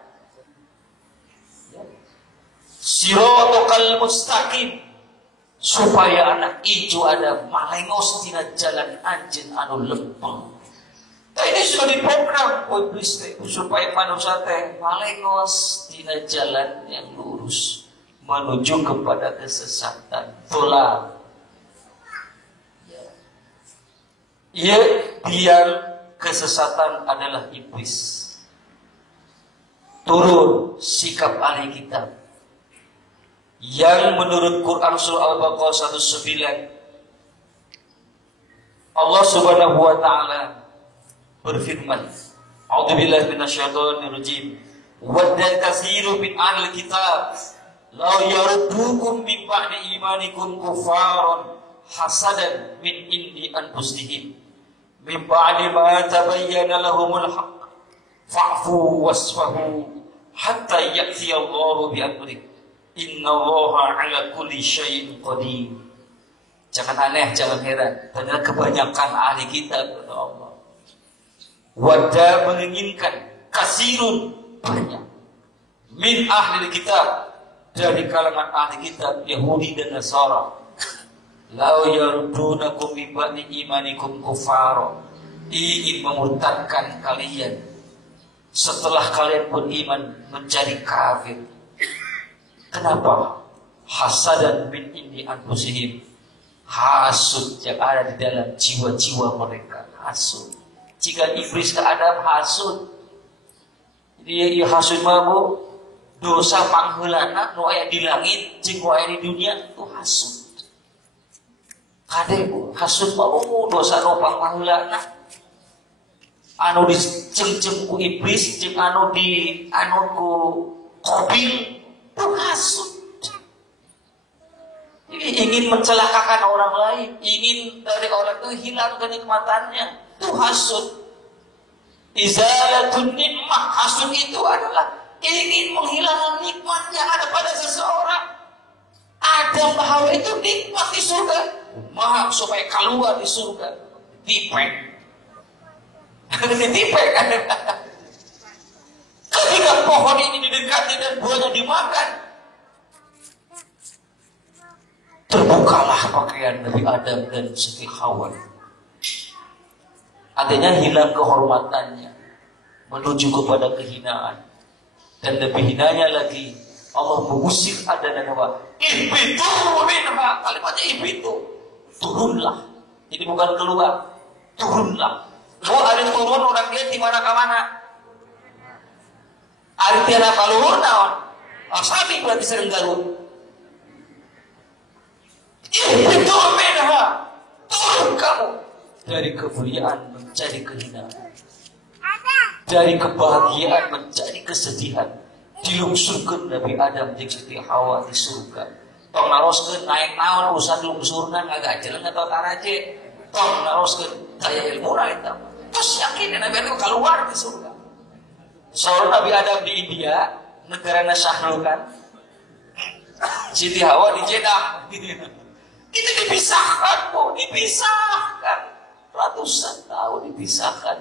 Siratal mustaqim supaya anak itu ada malengos tina jalan anjeun anu lempeng. Ini sudah diprogram iblis supaya manusia teh malengos tina jalan yang lurus menuju kepada kesesatan. Itulah ya, biar kesesatan adalah iblis. Turun sikap ahli kitab yang menurut Quran surah Al-Baqarah 19 Allah Subhanahu wa taala berfirman, A'udzubillahi minasyaitonir rajim. Wadda katsiru min ahli kitab law yaruddukum min ba'di imanikum kufaran hasadan min indi anfusihim min ba'di ma tabayyana lahumul haqq fa'fu wasfahu hatta ya'ti Allahu bi amri. Innallaha 'ala kulli syai'in qadir. Jangan aneh, jangan heran. Ternyata kebanyakan ahli kitab Allah. Wada menginginkan kasirun banyak. Min ahli kitab, dari kalangan ahli kitab Yahudi dan Nasara. Lau yarudunakum min ba'di imanikum kufara. Ingin memurtadkan kalian setelah kalian beriman menjadi kafir. Kenapa? Hasadan min indi anfusihim. Hasud yang ada di dalam jiwa-jiwa mereka. Hasud. Jika iblis ke Adam hasud, dia hasud mabuk dosa pangheulana nu aya di langit jeung nu aya di dunia itu hasud. Kade hasud mabuk dosa nu pangheulana anu dicengceng ku iblis jeung anu ku Qabil itu hasud. Jadi ingin mencelakakan orang lain, ingin dari orang itu hilang kenikmatannya, itu hasud. Izalatun nikmah, hasud itu adalah ingin menghilangkan nikmat yang ada pada seseorang. Adam Hawa itu nikmat di surga, maha supaya keluar di surga, tipek, ditipek kan? Ketika pohon ini didekati dan buahnya dimakan, terbukalah pakaian Nabi Adam dan Siti Hawa. Artinya hilang kehormatannya, menuju kepada kehinaan. Dan lebih hinanya lagi, Allah mengusir Adam dan Hawa. Ihbitu minha, kalimatnya ihbitu, turunlah. Jadi bukan keluar, turunlah. Mau ada turun orang dia di mana ke mana? Ari tiada kaluhur naon? Asabi berarti sering garut. Ihbitu minha, turun kamu dari kemuliaan menjadi kehinaan, dari kebahagiaan menjadi kesedihan. Dilungsurkeun Nabi Adam jeung Siti Hawa di surga. Tong naroskeun naik naon usaha lungsurna ngagajeleng atau taraje. Tong naroskeun daya ilmu eta. Terus yakin Nabi Adam keluar di surga. Soal Nabi Adam di India, negara Syahrul kan. Siti Hawa di Jeddah. Itu dipisahkan, Bu, dipisahkan. Ratusan tahun dipisahkan.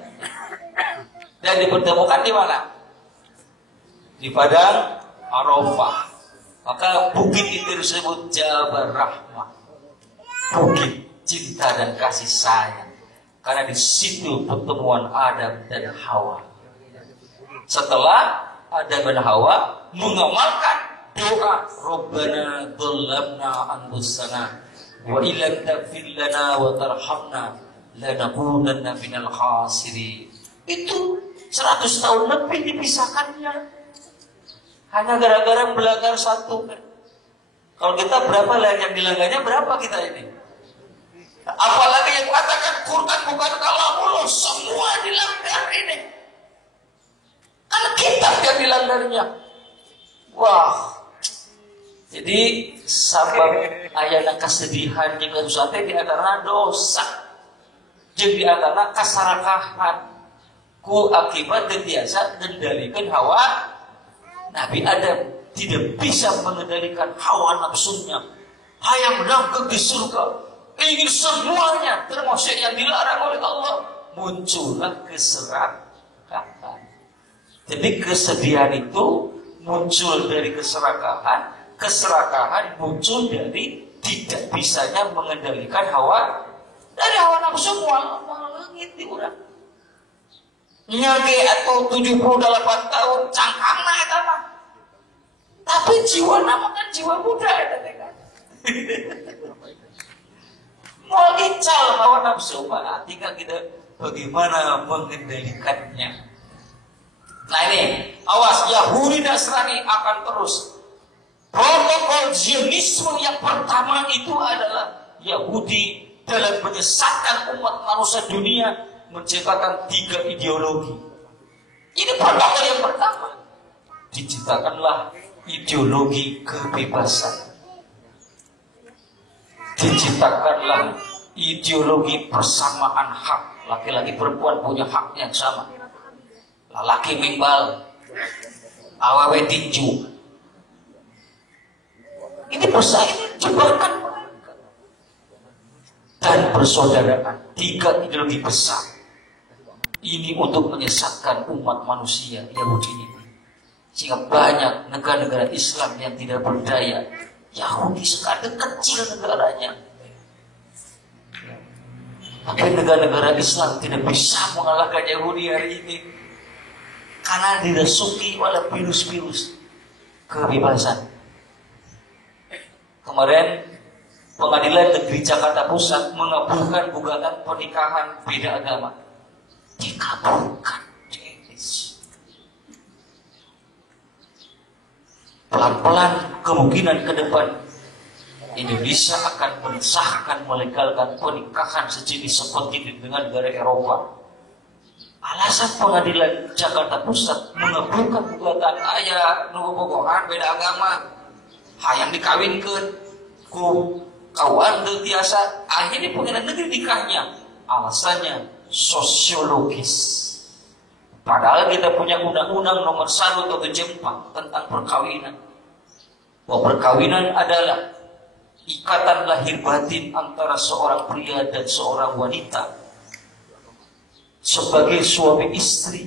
Dan dipertemukan di mana? Di padang Arafah. Maka bukit itu disebut Jabal Rahmah, bukit cinta dan kasih sayang, karena di situ pertemuan Adam dan Hawa. Setelah Adam dan Hawa mengamalkan doa Rabbana dhallamna anfusana wa illam taghfir lana wa tarhamna lanakunanna minal khasirin. Itu 100 tahun lebih dipisahkannya hanya gara-gara melanggar satu. Kalau kita berapa lah yang dilanggarnya, berapa kita ini? Apalagi yang katakan Quran bukan kalamullah, semua dilanggar ini. Karena kitab yang dilanggarnya. Wah. Jadi sabab ayana kesedihan jeung kesusahan di antara dosa jeung di antara kasarakahan ku akibat dan biasa kendalikan hawa Nabi Adam tidak bisa mengendalikan hawa nafsunya. Hayang nangkep di surga, ingin semuanya termasuk yang dilarang oleh Allah. Muncullah keserakahan. Jadi kesedihan itu muncul dari keserakahan, keserakahan muncul dari tidak bisanya mengendalikan hawa. Dari hawa nafsu mual langit di urang. Nyage atau 78 tahun cangkangna eta mah. Tapi jiwa nama kan jiwa muda eta teh kan. Moal ical hawa nafsu mah, tinggal kita bagaimana mengendalikannya. Nah ini, awas, Yahudi Nasrani akan terus. Protokol Zionisme yang pertama itu adalah Yahudi dalam menyesatkan umat manusia dunia, menciptakan 3 ideologi. Ini protokol yang pertama. Diciptakanlah ideologi kebebasan. Diciptakanlah ideologi persamaan hak. Laki-laki perempuan punya hak yang sama. Laki mimbal, awewe tinju. Ini persaingan jebakan mereka. Dan persaudaraan, 3 ideologi besar ini untuk menyesatkan umat manusia Yahudi ini. Sehingga banyak negara-negara Islam yang tidak berdaya. Yahudi sekadar kecil negaranya, tapi negara-negara Islam tidak bisa mengalahkan Yahudi hari ini karena dirasuki oleh virus-virus kebebasan. Kemarin Pengadilan Negeri Jakarta Pusat mengabulkan gugatan pernikahan beda agama. Dikabulkan. Pelan-pelan kemungkinan ke depan Indonesia akan mensahkan melegalkan pernikahan sejenis seperti itu dengan negara Eropa. Alasan Pengadilan Jakarta Pusat mengabulkan gugatan ayah nubobogohan beda agama, hayang dikawinkan ku kawan biasa, akhirnya pengadilan negeri nikahnya. Alasannya sosiologis. Padahal kita punya undang-undang nomor 1 tahun 74 tentang perkawinan. Bahwa perkawinan adalah ikatan lahir batin antara seorang pria dan seorang wanita sebagai suami istri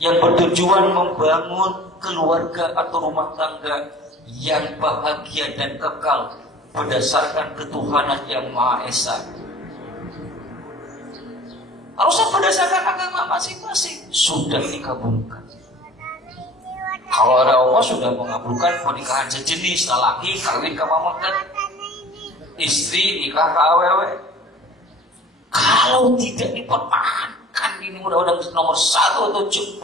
yang bertujuan membangun keluarga atau rumah tangga yang bahagia dan kekal berdasarkan ketuhanan yang Maha Esa. Harusnya berdasarkan agama masing-masing. Sudah dikabulkan. Kalau ada Allah sudah mengabulkan pernikahan sejenis, lelaki kawin ke mamakan, istri nikah ke awewe. Kalau tidak dipertahankan ini undang-undang nomor 1 atau 4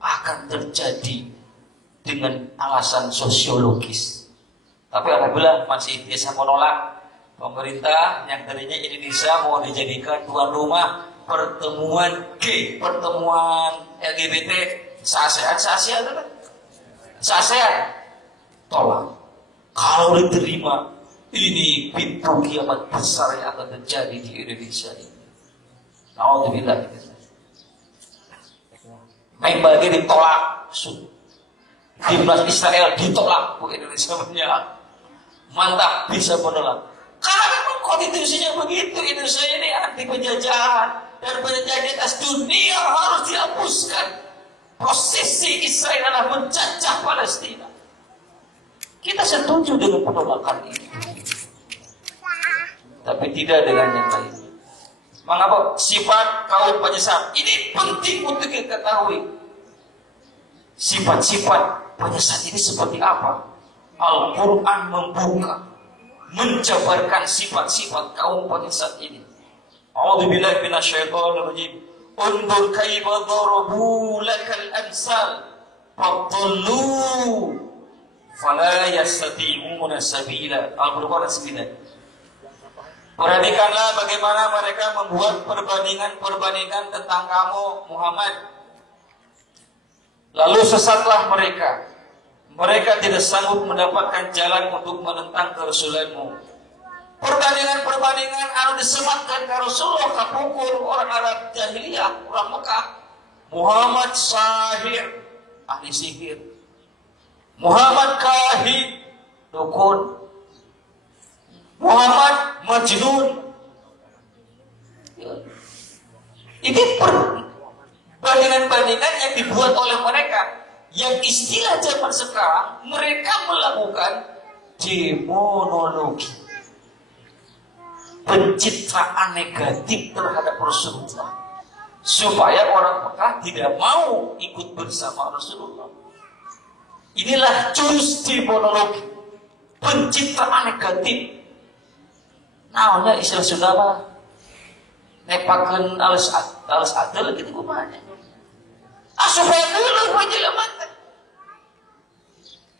akan terjadi dengan alasan sosiologis. Tapi alhamdulillah masih bisa menolak pemerintah yang tadinya Indonesia mau dijadikan tuan rumah pertemuan LGBT se-ASEAN tolak. Kalau diterima, ini pintu kiamat besar yang akan terjadi di Indonesia ini. Alhamdulillah. Main bagi ditolak, timnas Israel ditolak, Indonesia menolak. Mantap, bisa menolak. Karena memang konstitusinya begitu. Indonesia ini anti penjajahan dan penjajahan di atas dunia harus dihapuskan. Posisi Israel adalah menjajah Palestina. Kita setuju dengan penolakan ini, tapi tidak dengan yang lain. Mengapa sifat kaum penyesat ini penting untuk kita ketahui. Sifat-sifat penyesat ini seperti apa? Al-Quran membuka, menjabarkan sifat-sifat kaum penyesat ini. A'udzubillahi minasyaitonirrajim. Undur kaifa darabu lakal amsal fadallu fala yastati'una sabila. Al-Baqarah 9. Perhatikanlah bagaimana mereka membuat perbandingan tentang kamu Muhammad. Lalu sesatlah mereka. Mereka tidak sanggup mendapatkan jalan untuk menentang kerasulanmu. Perbandingan anu disematkan ke Rasulullah kapukul orang Arab jahiliyah, orang Mekah. Muhammad sahir, ahli sihir. Muhammad kahin, dukun. Muhammad majnun. Ini perbandingan-bandingan yang dibuat oleh mereka. Yang istilah zaman sekarang mereka melakukan demonologi, pencitraan negatif terhadap Rasulullah, supaya orang Mekah tidak mau ikut bersama Rasulullah. Inilah jurus demonologi, pencitraan negatif. Nah, istilah Sunda mah nepakeun alus adel gitu kumanya. Supaya dulu menjelaskan.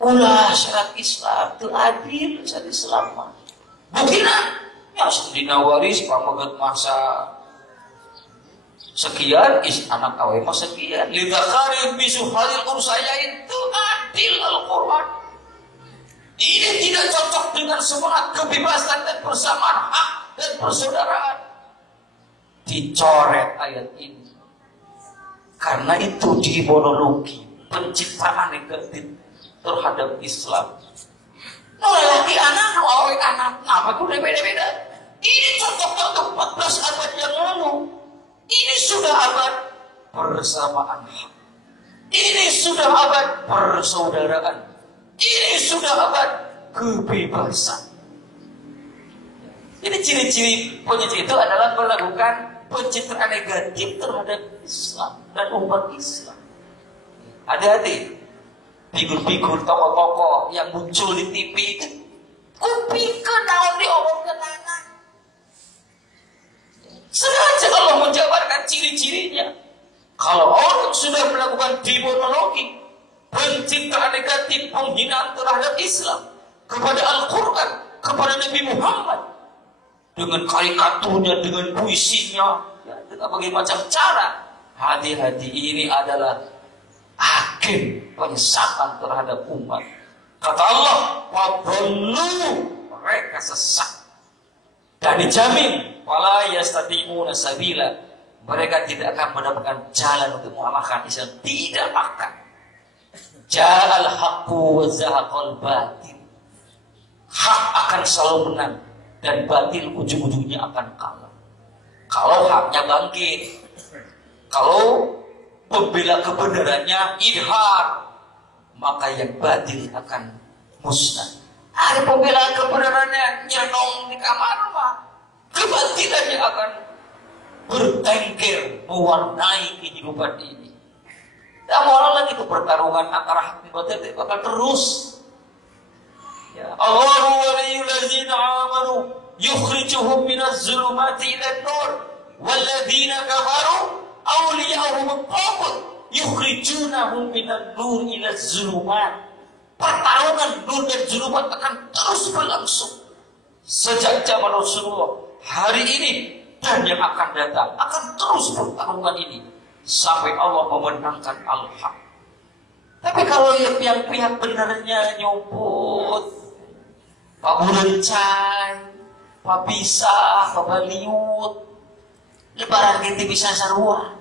Ulah syarat Islam itu adil, syarat Islam mah. Bukina, ya sedina waris pamegat masa sekian, anak awal masa sekian. Lidzakari bisuhalil ursaya itu adil Al-Quran. Ini tidak cocok dengan semangat kebebasan dan persamaan hak dan persaudaraan. Dicoret ayat ini. Karena itu demonologi, pencitraan negatif terhadap Islam. Lelaki anak, awet anak, apa itu beda-beda. Ini contoh-contoh 14 abad yang lalu. Ini sudah abad persamaan hak. Ini sudah abad persaudaraan. Ini sudah abad kebebasan. Ini ciri-ciri penyakit itu adalah melakukan pencitraan negatif terhadap Islam dan umat Islam. Hati-hati. Figur-figur tokoh-tokoh yang muncul di TV itu kupikeun naon diomongkeun anak. Sengaja Allah menjabarkan ciri-cirinya. Kalau orang sudah melakukan demonologi, pencitraan negatif, penghinaan terhadap Islam, kepada Al-Quran, kepada Nabi Muhammad, dengan karikaturnya, dengan puisinya, ya, dengan berbagai macam cara, hati-hati, ini adalah agen penyesatan terhadap umat. Kata Allah, wadhallu, mereka sesat. Dan dijamin, wala yastati'una sabila, mereka tidak akan mendapatkan jalan untuk mengalahkan Islam. Tidak akan. Ja'al haqqu wa zahaqal batil. Hak akan selalu menang dan batil ujung-ujungnya akan kalah. Kalau haknya bangkit, kalau pembela kebenarannya idhar, maka yang batil akan musnah. Ada pembela kebenarannya nyenong di kamar mah, kebatilannya akan bertengger mewarnai kehidupan ini. Dan orang lagi itu pertarungan antara hak dan batil bakal terus. Ya, Allahu waliyul ladzina amanu yukhrijuhum minaz zulumati ilan nur walladzina kafaru awliya'uhum at-taghut yukhrijunahum minan nur ila zulumat. Pertarungan nur dan zulumat akan terus berlangsung sejak zaman Rasulullah, hari ini dan yang akan datang akan terus pertarungan ini sampai Allah memenangkan al-haq. Tapi kalau yang pihak benarnya nyopot, Pak Burencai, Pak Bisa, Pak Baliut, lebaran kita bisa sarua.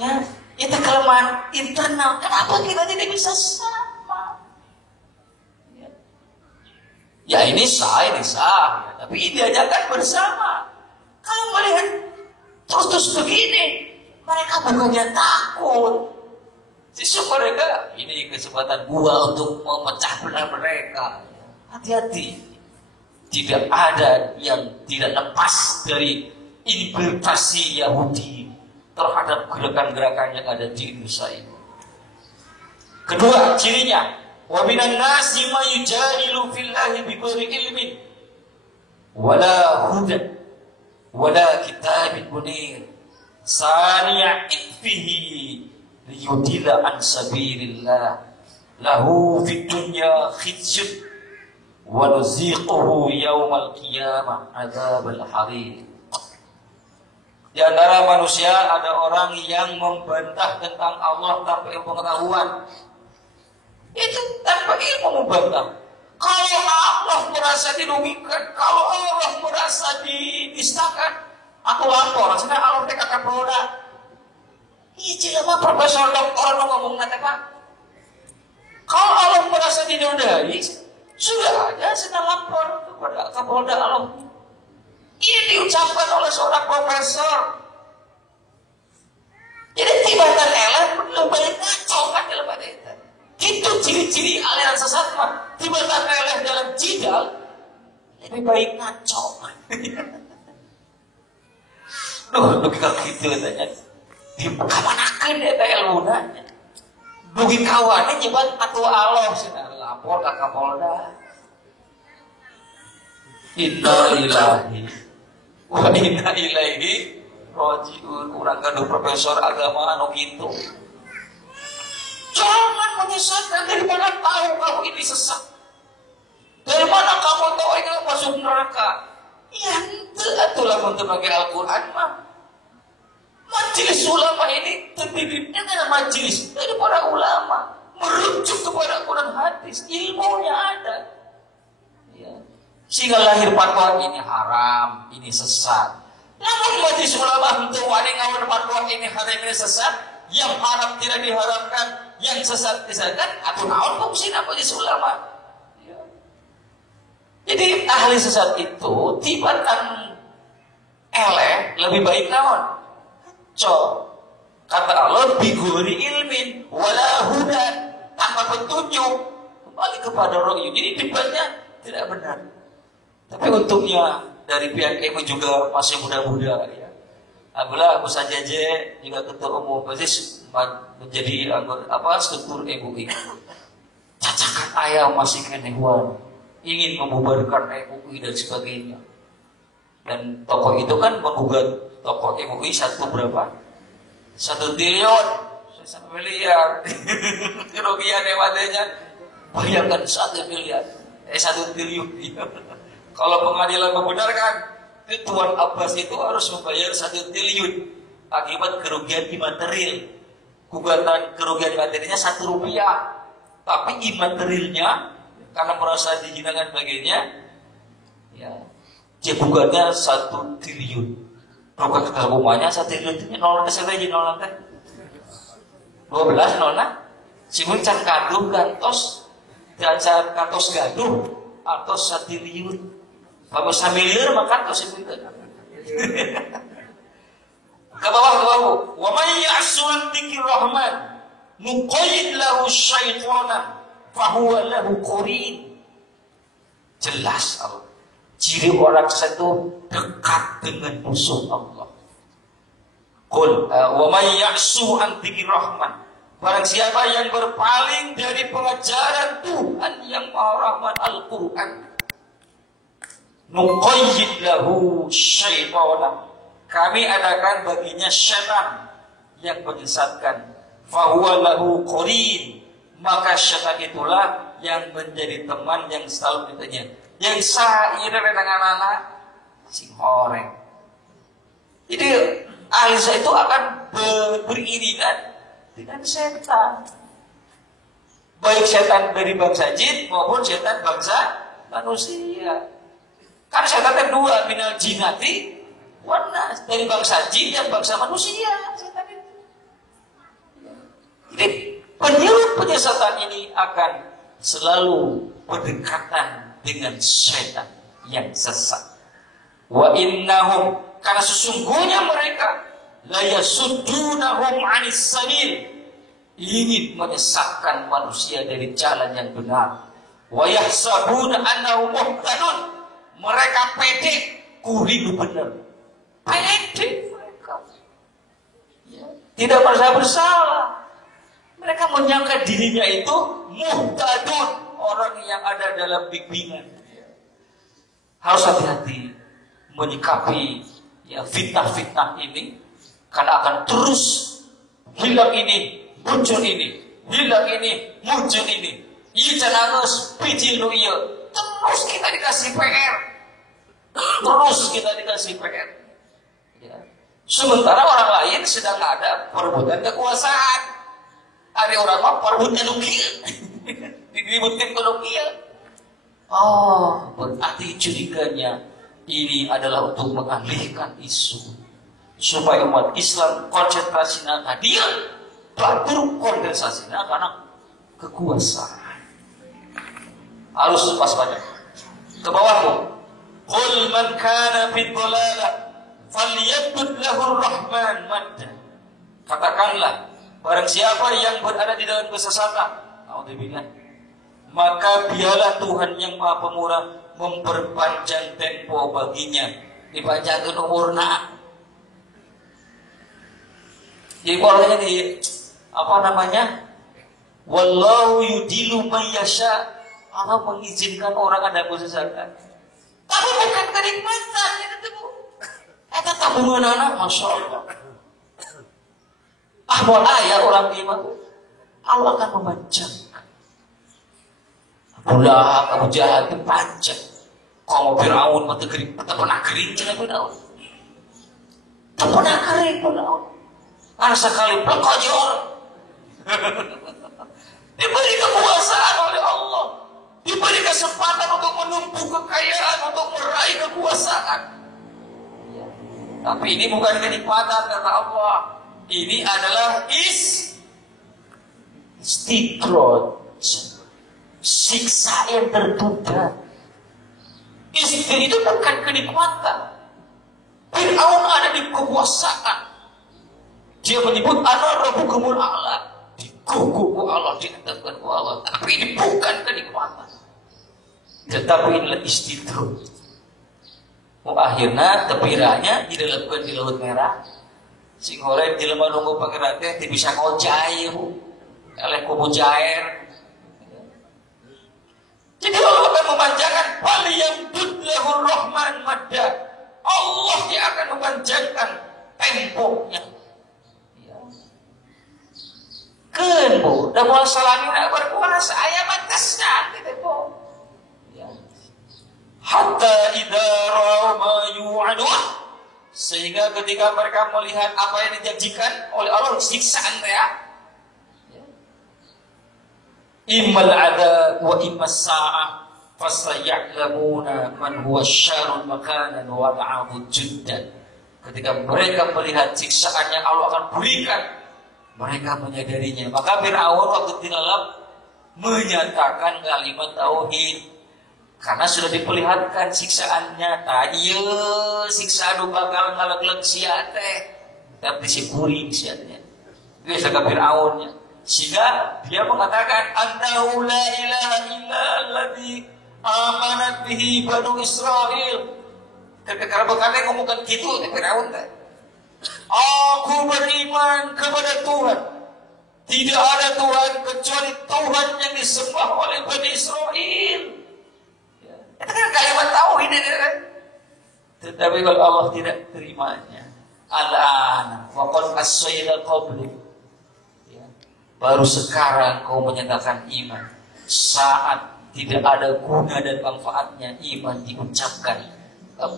Ya, itu kelemahan internal. Kenapa kita tidak bisa sama? Ya ini sah. Ya, tapi ini diajarkan bersama. Kalau melihat terus begini, mereka bukannya takut. Justru mereka, ini kesempatan gua untuk memecah belah mereka. Hati-hati. Tidak ada yang tidak lepas dari infiltrasi Yahudi terhadap gerakan-gerakan yang ada di Indonesia ini. Kedua, cirinya, wa minan nasi ma yujadilu fillahi bighairi ilmin wala hudan wala kitabin munir sani'a itfihi liyudilla an sabilillah lahu fid dunya khizyun wa nuziquhu yaumal qiyamah adzabal hariq. Di antara manusia ada orang yang membantah tentang Allah tanpa ilmu pengetahuan. Itu tanpa ilmu membantah. Kalau Allah merasa dirugikan, kalau Allah merasa dinistakan, aku lapor. Karena Allah mereka akan produk. Iya jelema profesor doktor ngomong nanti Pak. Kalau Allah merasa dinodai, sudah ada sedang lapor kepada Kapolda Allah. Ini diucapkan oleh seorang profesor. Jadi tibatan elah lebih ngaco kan dalam itu. Itu ciri-ciri aliran sesat mah. Tibatan elah dalam jidal lebih baik ngaco. Duh kalau gitu katanya. Kamanakan dia ilmu nanya. Dugi kawannya nyebat atuh Allah sudah lapor ke Kapolda. Inna lillahi wa inna ilaihi rajiun. Urang gaduh profesor agama anu kitu. Jangan menyesatkan. Dari mana tahu kamu ini sesat? Dari mana kamu tahu ini masuk neraka? Ya itulah untuk pakai Al-Quran mah. Majelis ulama ini terdirinya dari majelis dari para ulama merujuk kepada Quran hadis, ilmunya ada. Ya. Sehingga lahir fatwa ini haram, ini sesat. Namun majelis ulama itu ada ngawur fatwa ini haram, ini sesat, yang haram tidak diharamkan, yang sesat disesatkan, atau naon fungsi apa di ulama. Ya. Jadi ahli sesat itu tibatan eleh lebih baik naon. Kata Allah, biguri ilmin wala hudan, tanpa petunjuk, kembali kepada rohyu. Jadi debatnya tidak benar. Tapi untungnya dari pihak MUI juga masih muda-muda ya. Alhamdulillah Abu Sajaje juga ketua umum PSIS menjadi struktur MUI. Cacakan ayam masih kenehuan, ingin membubarkan MUI dan sebagainya. Dan tokoh itu kan menggugat tokoh MUI satu berapa? 1 triliun, 1 miliar. Kerugian hewannya bayangkan 1 miliar, 1 triliun. Kalau pengadilan membenarkan, Tuan Abbas itu harus membayar 1 triliun akibat kerugian imaterial. Gugatan kerugian imaterialnya 1 rupiah, tapi imaterialnya karena merasa dihinakan sebagainya, ya, dia gugatnya 1 triliun. Rokok ke rumahnya 1 triliun itu nol nanti saya nol nanti 12 nol nah. Simun can gaduh gantos, dan can kantos gaduh atau 1 triliun. Kalau 1 miliar maka tos itu. Ke bawah. Wa may ya'sul dzikir rahman nuqayyid lahu syaitana fa huwa lahu qarin. Jelas Allah. Ciri orang satu dekat dengan musuh Allah. Qul wa may ya'su an dzikir rahman. Barang siapa yang berpaling dari pengajaran Tuhan yang Maha Rahman Al-Qur'an, nuqayyid lahu syaitana, kami adakan baginya syaitan yang menyesatkan. Fahuwa lahu qarin, maka syaitan itulah yang menjadi teman yang selalu ditanya. Yang sair dengan anak sing horeng. Jadi ahli itu akan beriringan dengan setan. Baik setan dari bangsa jin maupun setan bangsa manusia. Karena setan ada 2, minal jinati warna, dari bangsa jin dan bangsa manusia. Setan itu. Jadi penyesatan ini akan selalu berdekatan dengan setan yang sesat. Wa innahum, karena sesungguhnya mereka la yasuddunahum 'anis sabil, ingin menyesatkan manusia dari jalan yang benar. Wa yahsabuna annahum muhtadun, mereka pede kudu benar. Pede mereka. Ya, tidak merasa bersalah. Mereka menyangka dirinya itu muhtadun, orang yang ada dalam bimbingan. Harus hati-hati menyikapi ya fitnah-fitnah ini, karena akan terus hilang ini, muncul ini, hilang ini, muncul ini. Iya canangus, pijil nu iya. Terus kita dikasih PR. Terus kita dikasih PR. Ya. Sementara orang lain sedang ada perebutan kekuasaan. Ada orang mah perebutan nukia. Diributin ke nukia. Oh, berarti curiganya ini adalah untuk mengalihkan isu supaya umat Islam konsentrasinya dia batur konsentrasinya karena kekuasaan. Harus waspada. Ke bawahku. Qul man kana fid dhalalah falyabud lahu rahman madda. Katakanlah, barang siapa yang berada di dalam kesesatan, naudzubillah, maka biarlah Tuhan yang Maha Pemurah memperpanjang tempo baginya, dipanjangkan umurna. Jadi polanya di apa namanya? Wallahu yudilu man yasha. Allah mengizinkan orang ada kesesatan. Tapi bukan kenikmatan yang ketemu. Eta tabungan anak, masya Allah. Ahwal ayat orang iman, Allah akan memanjangkan. Abu Jahal itu panjang. Kalau Fir'aun mata kering, tak pernah kering cina Fir'aun. Tak pernah kering Fir'aun. Karena sekali pelakojor. Diberi kekuasaan oleh Allah. Diberi kesempatan untuk menumpuk kekayaan, untuk meraih kekuasaan. Ya. Tapi ini bukan kenikmatan kata Allah. Ini adalah istidraj, siksa yang tertunda. Istidraj itu bukan kenikmatan. Fir'aun ada di kekuasaan. Dia menyebut ana rabbukumul a'la. Digugu Allah, dikatakan Allah. Tapi ini bukan kenikmatan. Tetapi inilah istidraj. Akhirnya tepiranya dilakukan di Laut Merah. Sing horeng jelema nunggu pangeran teh teu bisa ngojai bu. Eleh ku mujair. Jadi Allah akan memanjangkan waliyamdud lahur rahman madda. Allah yang akan memanjangkan tempoknya. Keun bu, da moal salamina berkuasa aya batasna gitu bu. Hatta idza ra'aw ma yu'adun, sehingga ketika mereka melihat apa yang dijanjikan oleh Allah, siksaan ya. Immal adab wa immas sa'ah fasaya'lamuna man huwa syarrun makanan wa ad'afu juddan. Ketika mereka melihat siksaan yang Allah akan berikan, mereka menyadarinya. Maka Fir'aun waktu tilalap menyatakan kalimat tauhid. Karena sudah diperlihatkan siksaannya. Iya siksa anu bakal ngalegleg sia teh. Tapi si kuring siatnya. Biasa ka Fir'aunnya. Sehingga dia mengatakan annahu la ilaha illa alladzi amanat bihi banu Israil. Karena bekane ngomongkan gitu teh Fir'aun teh. Aku beriman kepada Tuhan. Tidak ada Tuhan kecuali Tuhan yang disembah oleh Bani Israel. Itu kan kalimat tauhid ini kan. Tetapi kalau Allah tidak terimanya, al-ana wa qad asayna qabli. Baru sekarang kau menyatakan iman. Saat tidak ada guna dan manfaatnya iman diucapkan.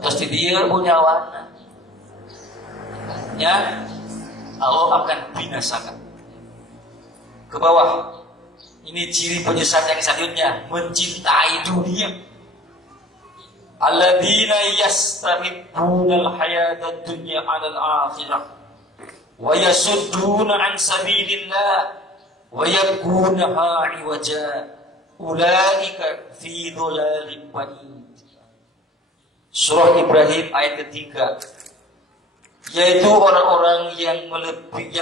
Pasti dia punya warna. Ya, Allah akan binasakan. Ke bawah. Ini ciri penyesat yang selanjutnya, mencintai dunia. Alladzina yastahibbuna al-hayata ad-dunya 'ala al-akhirah wa yasudduna 'an sabilillah wa yabghunaha 'iwaja ulaika fi dhalalin ba'id. Surah Ibrahim ayat ketiga, yaitu orang-orang yang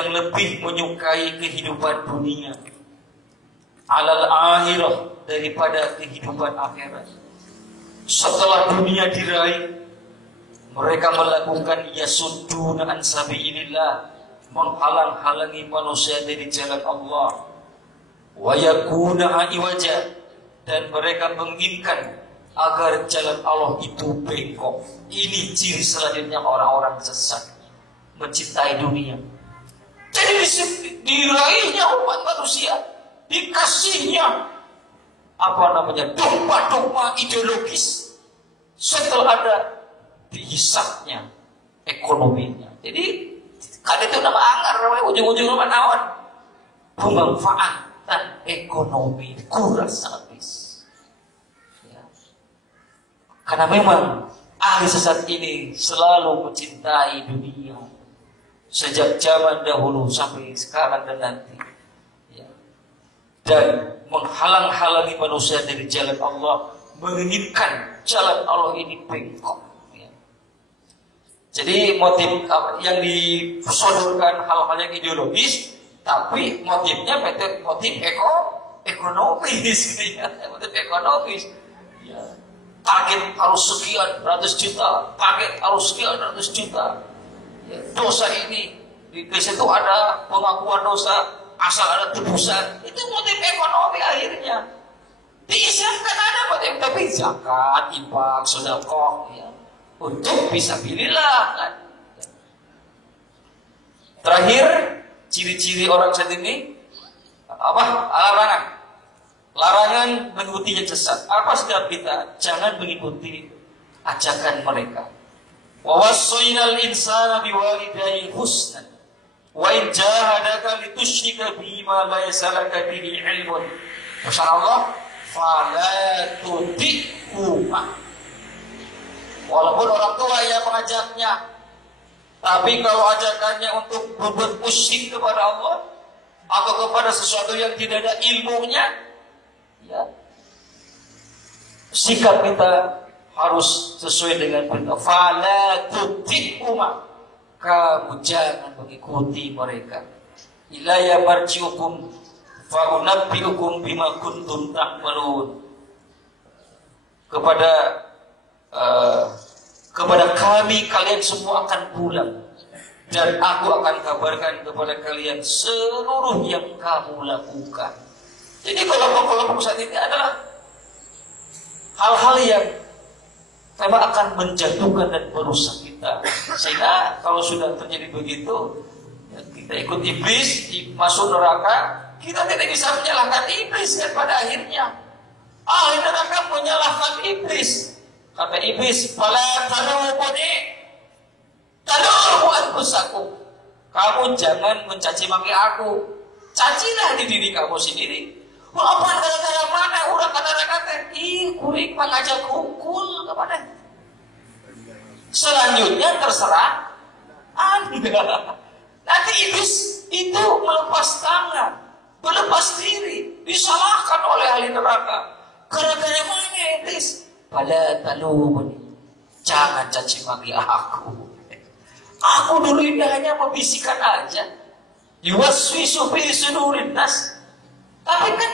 lebih menyukai kehidupan dunia 'alal akhirah daripada kehidupan akhirat. Setelah dunia diraih, mereka melakukan yasudduna an sabilillah, menghalang-halangi manusia dari jalan Allah, wa yakuna iwaja, dan mereka menginginkan agar jalan Allah itu bengkok. Ini ciri selanjutnya orang-orang sesat, mencintai dunia. Jadi diraihnya umat manusia, dikasihnya dogma-dogma ideologis, setelah ada dihisapnya ekonominya. Jadi kan itu nama anggar, namanya ujung-ujung nama naon, pemanfaatan ekonomi kuras habis ya. Karena memang ahli sesat ini selalu mencintai dunia sejak zaman dahulu sampai sekarang dan nanti ya. Dan menghalang-halangi manusia dari jalan Allah, menginginkan jalan Allah ini bengkok. Ya. Jadi motif yang disodorkan hal-hal yang ideologis, tapi motifnya motif ekonomis, ya. Motif ekonomis. Ya. Target harus sekian ratus juta, target harus sekian ratus juta. Ya. Dosa ini di situ ada pengakuan dosa. Asal ada tebusan, itu motif ekonomi akhirnya. Diislamkan ada motif, tapi zakat, infak, sedekah, ya, untuk fisabilillah kan. Terakhir, ciri-ciri orang saat ini apa? Larangan. Larangan mengikuti yang sesat. Apa setiap kita? Jangan mengikuti ajakan mereka. Wa wassaynal insana biwalidayhi husnan. Wa in jahadaka litusyrika bima laysa laka bihi ilmun. Masyaallah, fala tuti'huma. Walaupun orang tua yang mengajaknya Tapi kalau ajakannya untuk berbuat musyrik kepada Allah atau kepada sesuatu yang tidak ada ilmunya, ya, sikap kita harus sesuai dengan perintah. Fala tuti'huma, kamu jangan mengikuti mereka. Ilaya marji'ukum fa unabbi'ukum bima kuntum ta'malun. Kepada kami kalian semua akan pulang, dan aku akan kabarkan kepada kalian seluruh yang kamu lakukan. Jadi kelompok-kelompok saat ini adalah hal-hal yang memang akan menjatuhkan dan merusak kita. Sehingga kalau sudah terjadi begitu, ya, kita ikut iblis, masuk neraka, kita tidak bisa menyalahkan iblis kan pada akhirnya. Ahli neraka menyalahkan iblis. Kata iblis, "Fala tanubuni, tanubu anfusakum." Kamu jangan mencaci maki aku. Cacilah di diri kamu sendiri. Walaupun gara-gara mana orang kata-kata, kuring mengajak kukul kepada. Selanjutnya terserah Anda. Nanti iblis itu melepas tangan, melepas diri, disalahkan oleh ahli neraka. Gara-gara mana iblis? Pada talubun, jangan caci maki aku. Aku dulu ini hanya membisikkan aja. Yuwaswisu fi sudurin nas. Tapi kan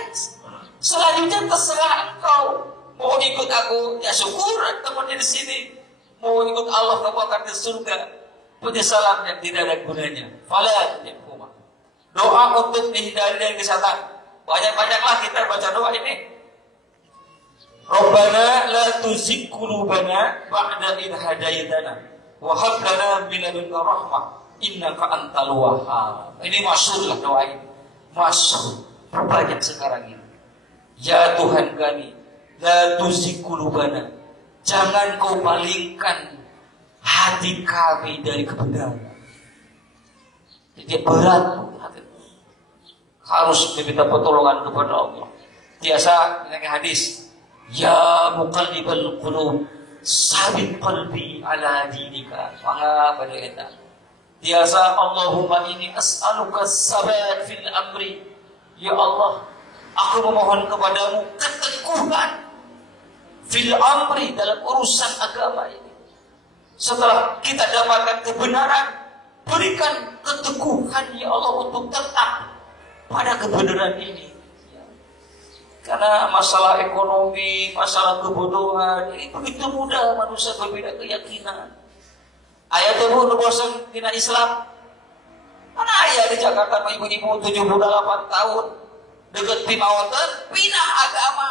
selanjutnya terserah engkau. Mau ikut aku, ya syukur temannya di sini. Mau ikut Allah, kamu akan ke surga. Penyesalan yang tidak ada gunanya. Fala yaquma. Doa untuk dihindari dari kesesatan. Banyak-banyaklah kita baca doa ini. Rabbana la tuzigh qulubana ba'da idh hadaytana wa hab lana min ladunka rahmah innaka antal wahhab. Ini masyhurlah doa ini. Masyhur. Banyak sekarang ini. Ya Tuhan kami, la tuzigh qulubana. Jangan kau palingkan hati kami dari kebenaran. Jadi berat hati. Harus meminta pertolongan kepada Allah. Biasa dengan hadis, ya muqallibal qulub, sabit qalbi ala dinika. Maka pada kita biasa, Allahumma inni as'aluka sabat fil amri. Ya Allah, aku memohon kepadamu keteguhan fil amri, dalam urusan agama ini. Setelah kita dapatkan kebenaran, berikan keteguhan ya Allah untuk tetap pada kebenaran ini. Karena masalah ekonomi, masalah kebodohan, ini begitu mudah manusia berbeda keyakinan. Ayat itu bosan kena Islam. Mana ayah di Jakarta ibu-ibu 78 tahun dekat Timawatan pindah agama.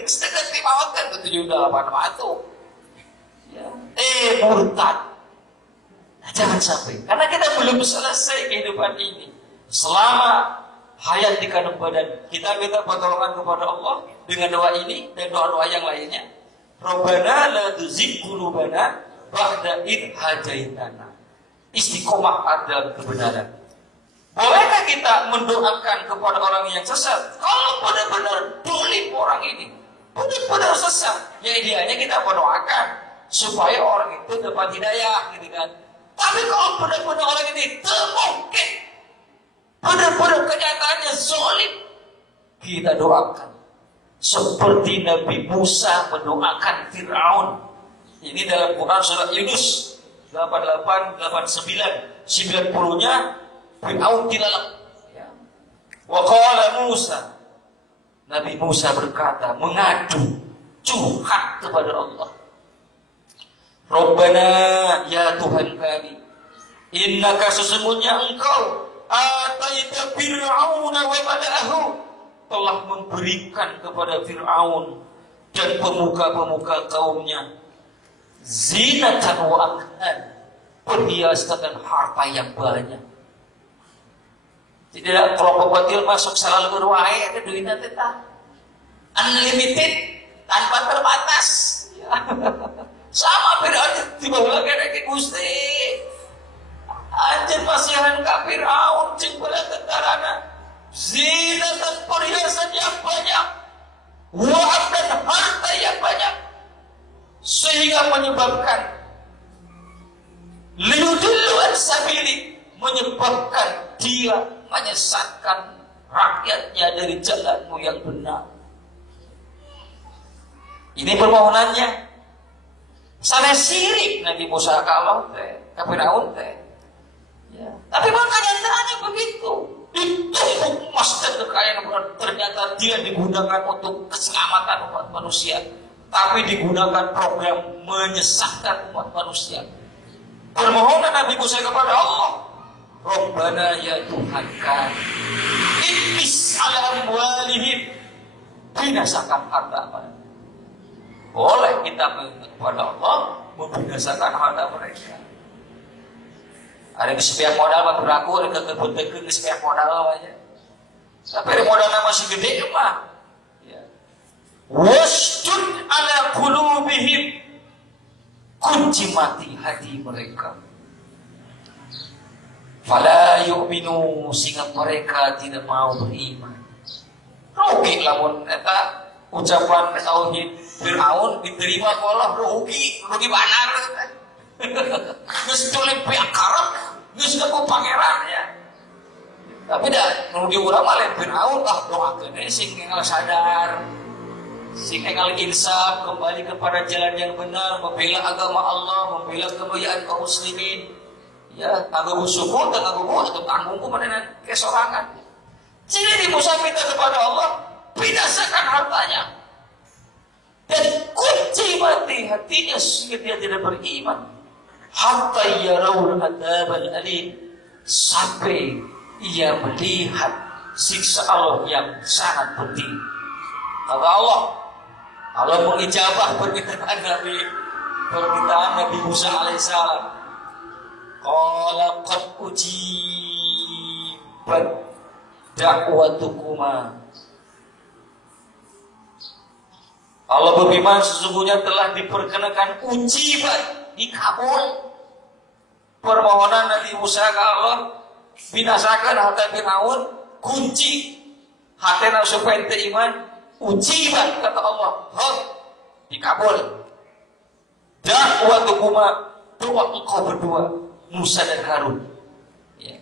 Dekat Timawatan 78 waktu. Ya. Murtad. Nah, jangan sampai. Karena kita belum selesai kehidupan ini. Selama hayat di kandung badan, kita minta pertolongan kepada Allah dengan doa ini dan doa-doa yang lainnya. Rabbana la tuzigh qulubana ba'da idh hadaitana. Istiqomah dalam kebenaran. Bolehkah kita mendoakan kepada orang yang sesat? Kalau benar-benar dolim orang ini, benar-benar sesat, ya idealnya kita mendoakan supaya orang itu dapat hidayah, gitu kan. Tapi kalau benar-benar orang ini termungkin, benar-benar kenyataannya zalim, kita doakan seperti Nabi Musa mendoakan Fir'aun. Ini dalam Quran surat Yunus 88, 89, 90-nya Fir'aun dilalak. Wa qala Musa, Nabi Musa berkata, mengadu, curhat kepada Allah. Rabbana, ya Tuhan kami, innaka, sesungguhnya engkau ataita Fir'aun wa mala'ahu, telah memberikan kepada Fir'aun dan pemuka-pemuka kaumnya zinatan wa akhan, perhiasan dan harta yang banyak. Tidak kelompok batil masuk salah berwae ada duitnya tetap unlimited tanpa terbatas. Ya. Sama Fir'aun di bawah lagi Gusti. Anjir pasihan ka Fir'aun cing bala tentarana. Zinatan, perhiasan yang banyak. Wa'ad dan harta yang banyak. Sehingga menyebabkan liyudillu an sabili, menyebabkan dia menyesatkan rakyatnya dari jalanmu yang benar. Ini permohonannya. Sana sirik Nabi Musa kalau teh, ka Firaun teh. Ya. Tapi makanya tanya begitu. Ditumpuk emas dan kekayaan, ternyata dia digunakan untuk keselamatan umat manusia, tapi digunakan program menyesatkan umat manusia. Permohonan Nabi Musa kepada Allah, Rabbana ya Tuhan kami, iblis ala amwalihim, binasakan harta mereka. Boleh kita kepada Allah membinasakan harta mereka. Ada di sepiak modal mah berlaku, ada kekebun-kekebun di sepiak modal aja. Tapi modalnya masih gede mah. Ya. Wasjud ala qulubihim, kunci mati hati mereka. Fala yu'minu, sehingga mereka tidak mau beriman. Rugi lamun eta ucapan tauhid Firaun diterima ku Allah, rugi banar. Geus tulen pihak karep, geus ku pangeran ya. Tapi dah rugi urang mah lain Firaun lah, doakeun sing enggal sadar, sing enggal insaf, kembali kepada jalan yang benar, membela agama Allah, membela kemuliaan kaum muslimin. Ya, kagak bersyukur, kagak berbuat, atau tanggungku menenan kesorangan. Jadi Musa minta kepada Allah, binasakan hartanya. Dan kunci mati hatinya sehingga dia tidak beriman. Hatta yarawul adzabal alim, sampai ia melihat siksa Allah yang sangat pedih. Kata Allah mengijabah permintaan Nabi Musa alaihissalam. Qala qad ujibat da'watukuma. Allah berfirman, sesungguhnya telah diperkenakan ujibat, dikabul permohonan Nabi Musa ke Allah, binasakan harta Firaun, kunci hatena supaya iman, ujibat kata Allah, dikabul. Da'watukuma, doa engkau berdua, Musa dan Harun. Ya.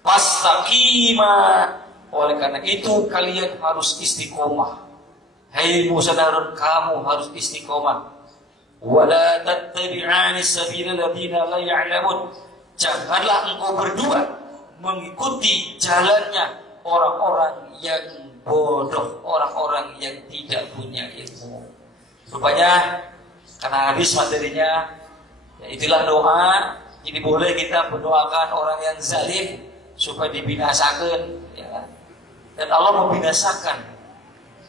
Fastaqima, oleh karena itu kalian harus istiqomah. Hai Musa dan Harun, kamu harus istiqomah. Wala tattabi'ani sabilal ladzina la ya'lamun. Janganlah engkau berdua mengikuti jalannya orang-orang yang bodoh, orang-orang yang tidak punya ilmu. Rupanya karena habis materinya, ya itulah doa. Ini boleh kita mendoakan orang yang zalim supaya dibinasakan, ya. Dan Allah membinasakan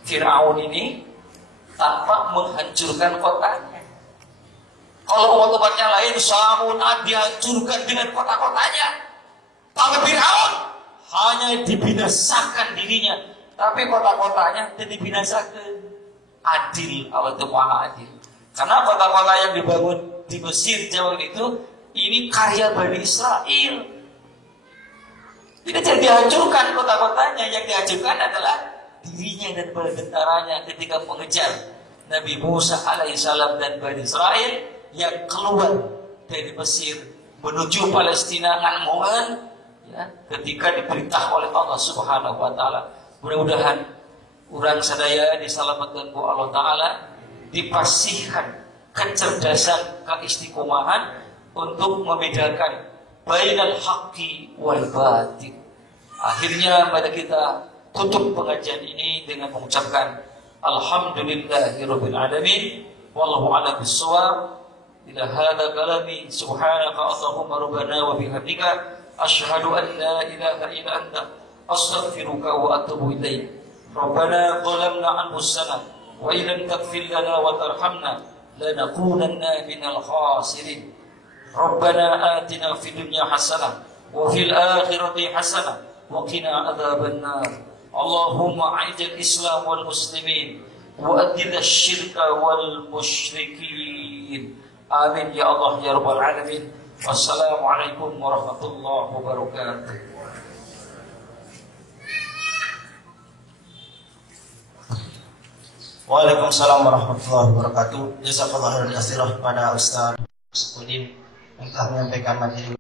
Firaun ini tanpa menghancurkan kotanya. Kalau umat-umatnya lain, Samud dihancurkan dengan kota-kotanya. Tapi Firaun hanya dibinasakan dirinya, tapi kota-kotanya tidak dibinasakan. Adil, Allah itu maha adil. Karena kota-kota yang dibangun di Mesir Jawa itu, ini karya Bani Israel. Tidak dihancurkan kota-kotanya, yang dihancurkan adalah dirinya dan para tentaranya ketika mengejar Nabi Musa alaihissalam dan Bani Israel yang keluar dari Mesir menuju Palestina ngan-ngan, ya, ketika diperintah oleh Allah Subhanahu wa taala. Mudah-mudahan urang sadaya diselamatkan ku Allah taala, dipasihkan kecerdasan, keistiqomahan untuk membedakan bainal haqqi wal batil. Akhirnya pada kita tutup pengajian ini dengan mengucapkan alhamdulillahirabbil alamin wallahu a'lam bissawab. Ila hadza kalami subhanaka allahumma rabbana wa bihamdika asyhadu an la ilaha illa anta astaghfiruka wa atubu ilaik. Rabbana dhalamna anfusana wa illam taghfir lana wa tarhamna lanakunanna minal khasirin. Rabbana atina fid dunya hasanah wa fil akhirati hasanah wa qina adzabannar. Allahumma a'idil Islam wal muslimin wa adil syirka wal musyrikin. Amin ya Allah ya rabbal alamin. Wassalamualaikum warahmatullahi wabarakatuh. Waalaikumsalam warahmatullahi wabarakatuh. Jazakallahu khairan katsira pada Ustaz Udim Entah menyampaikan materi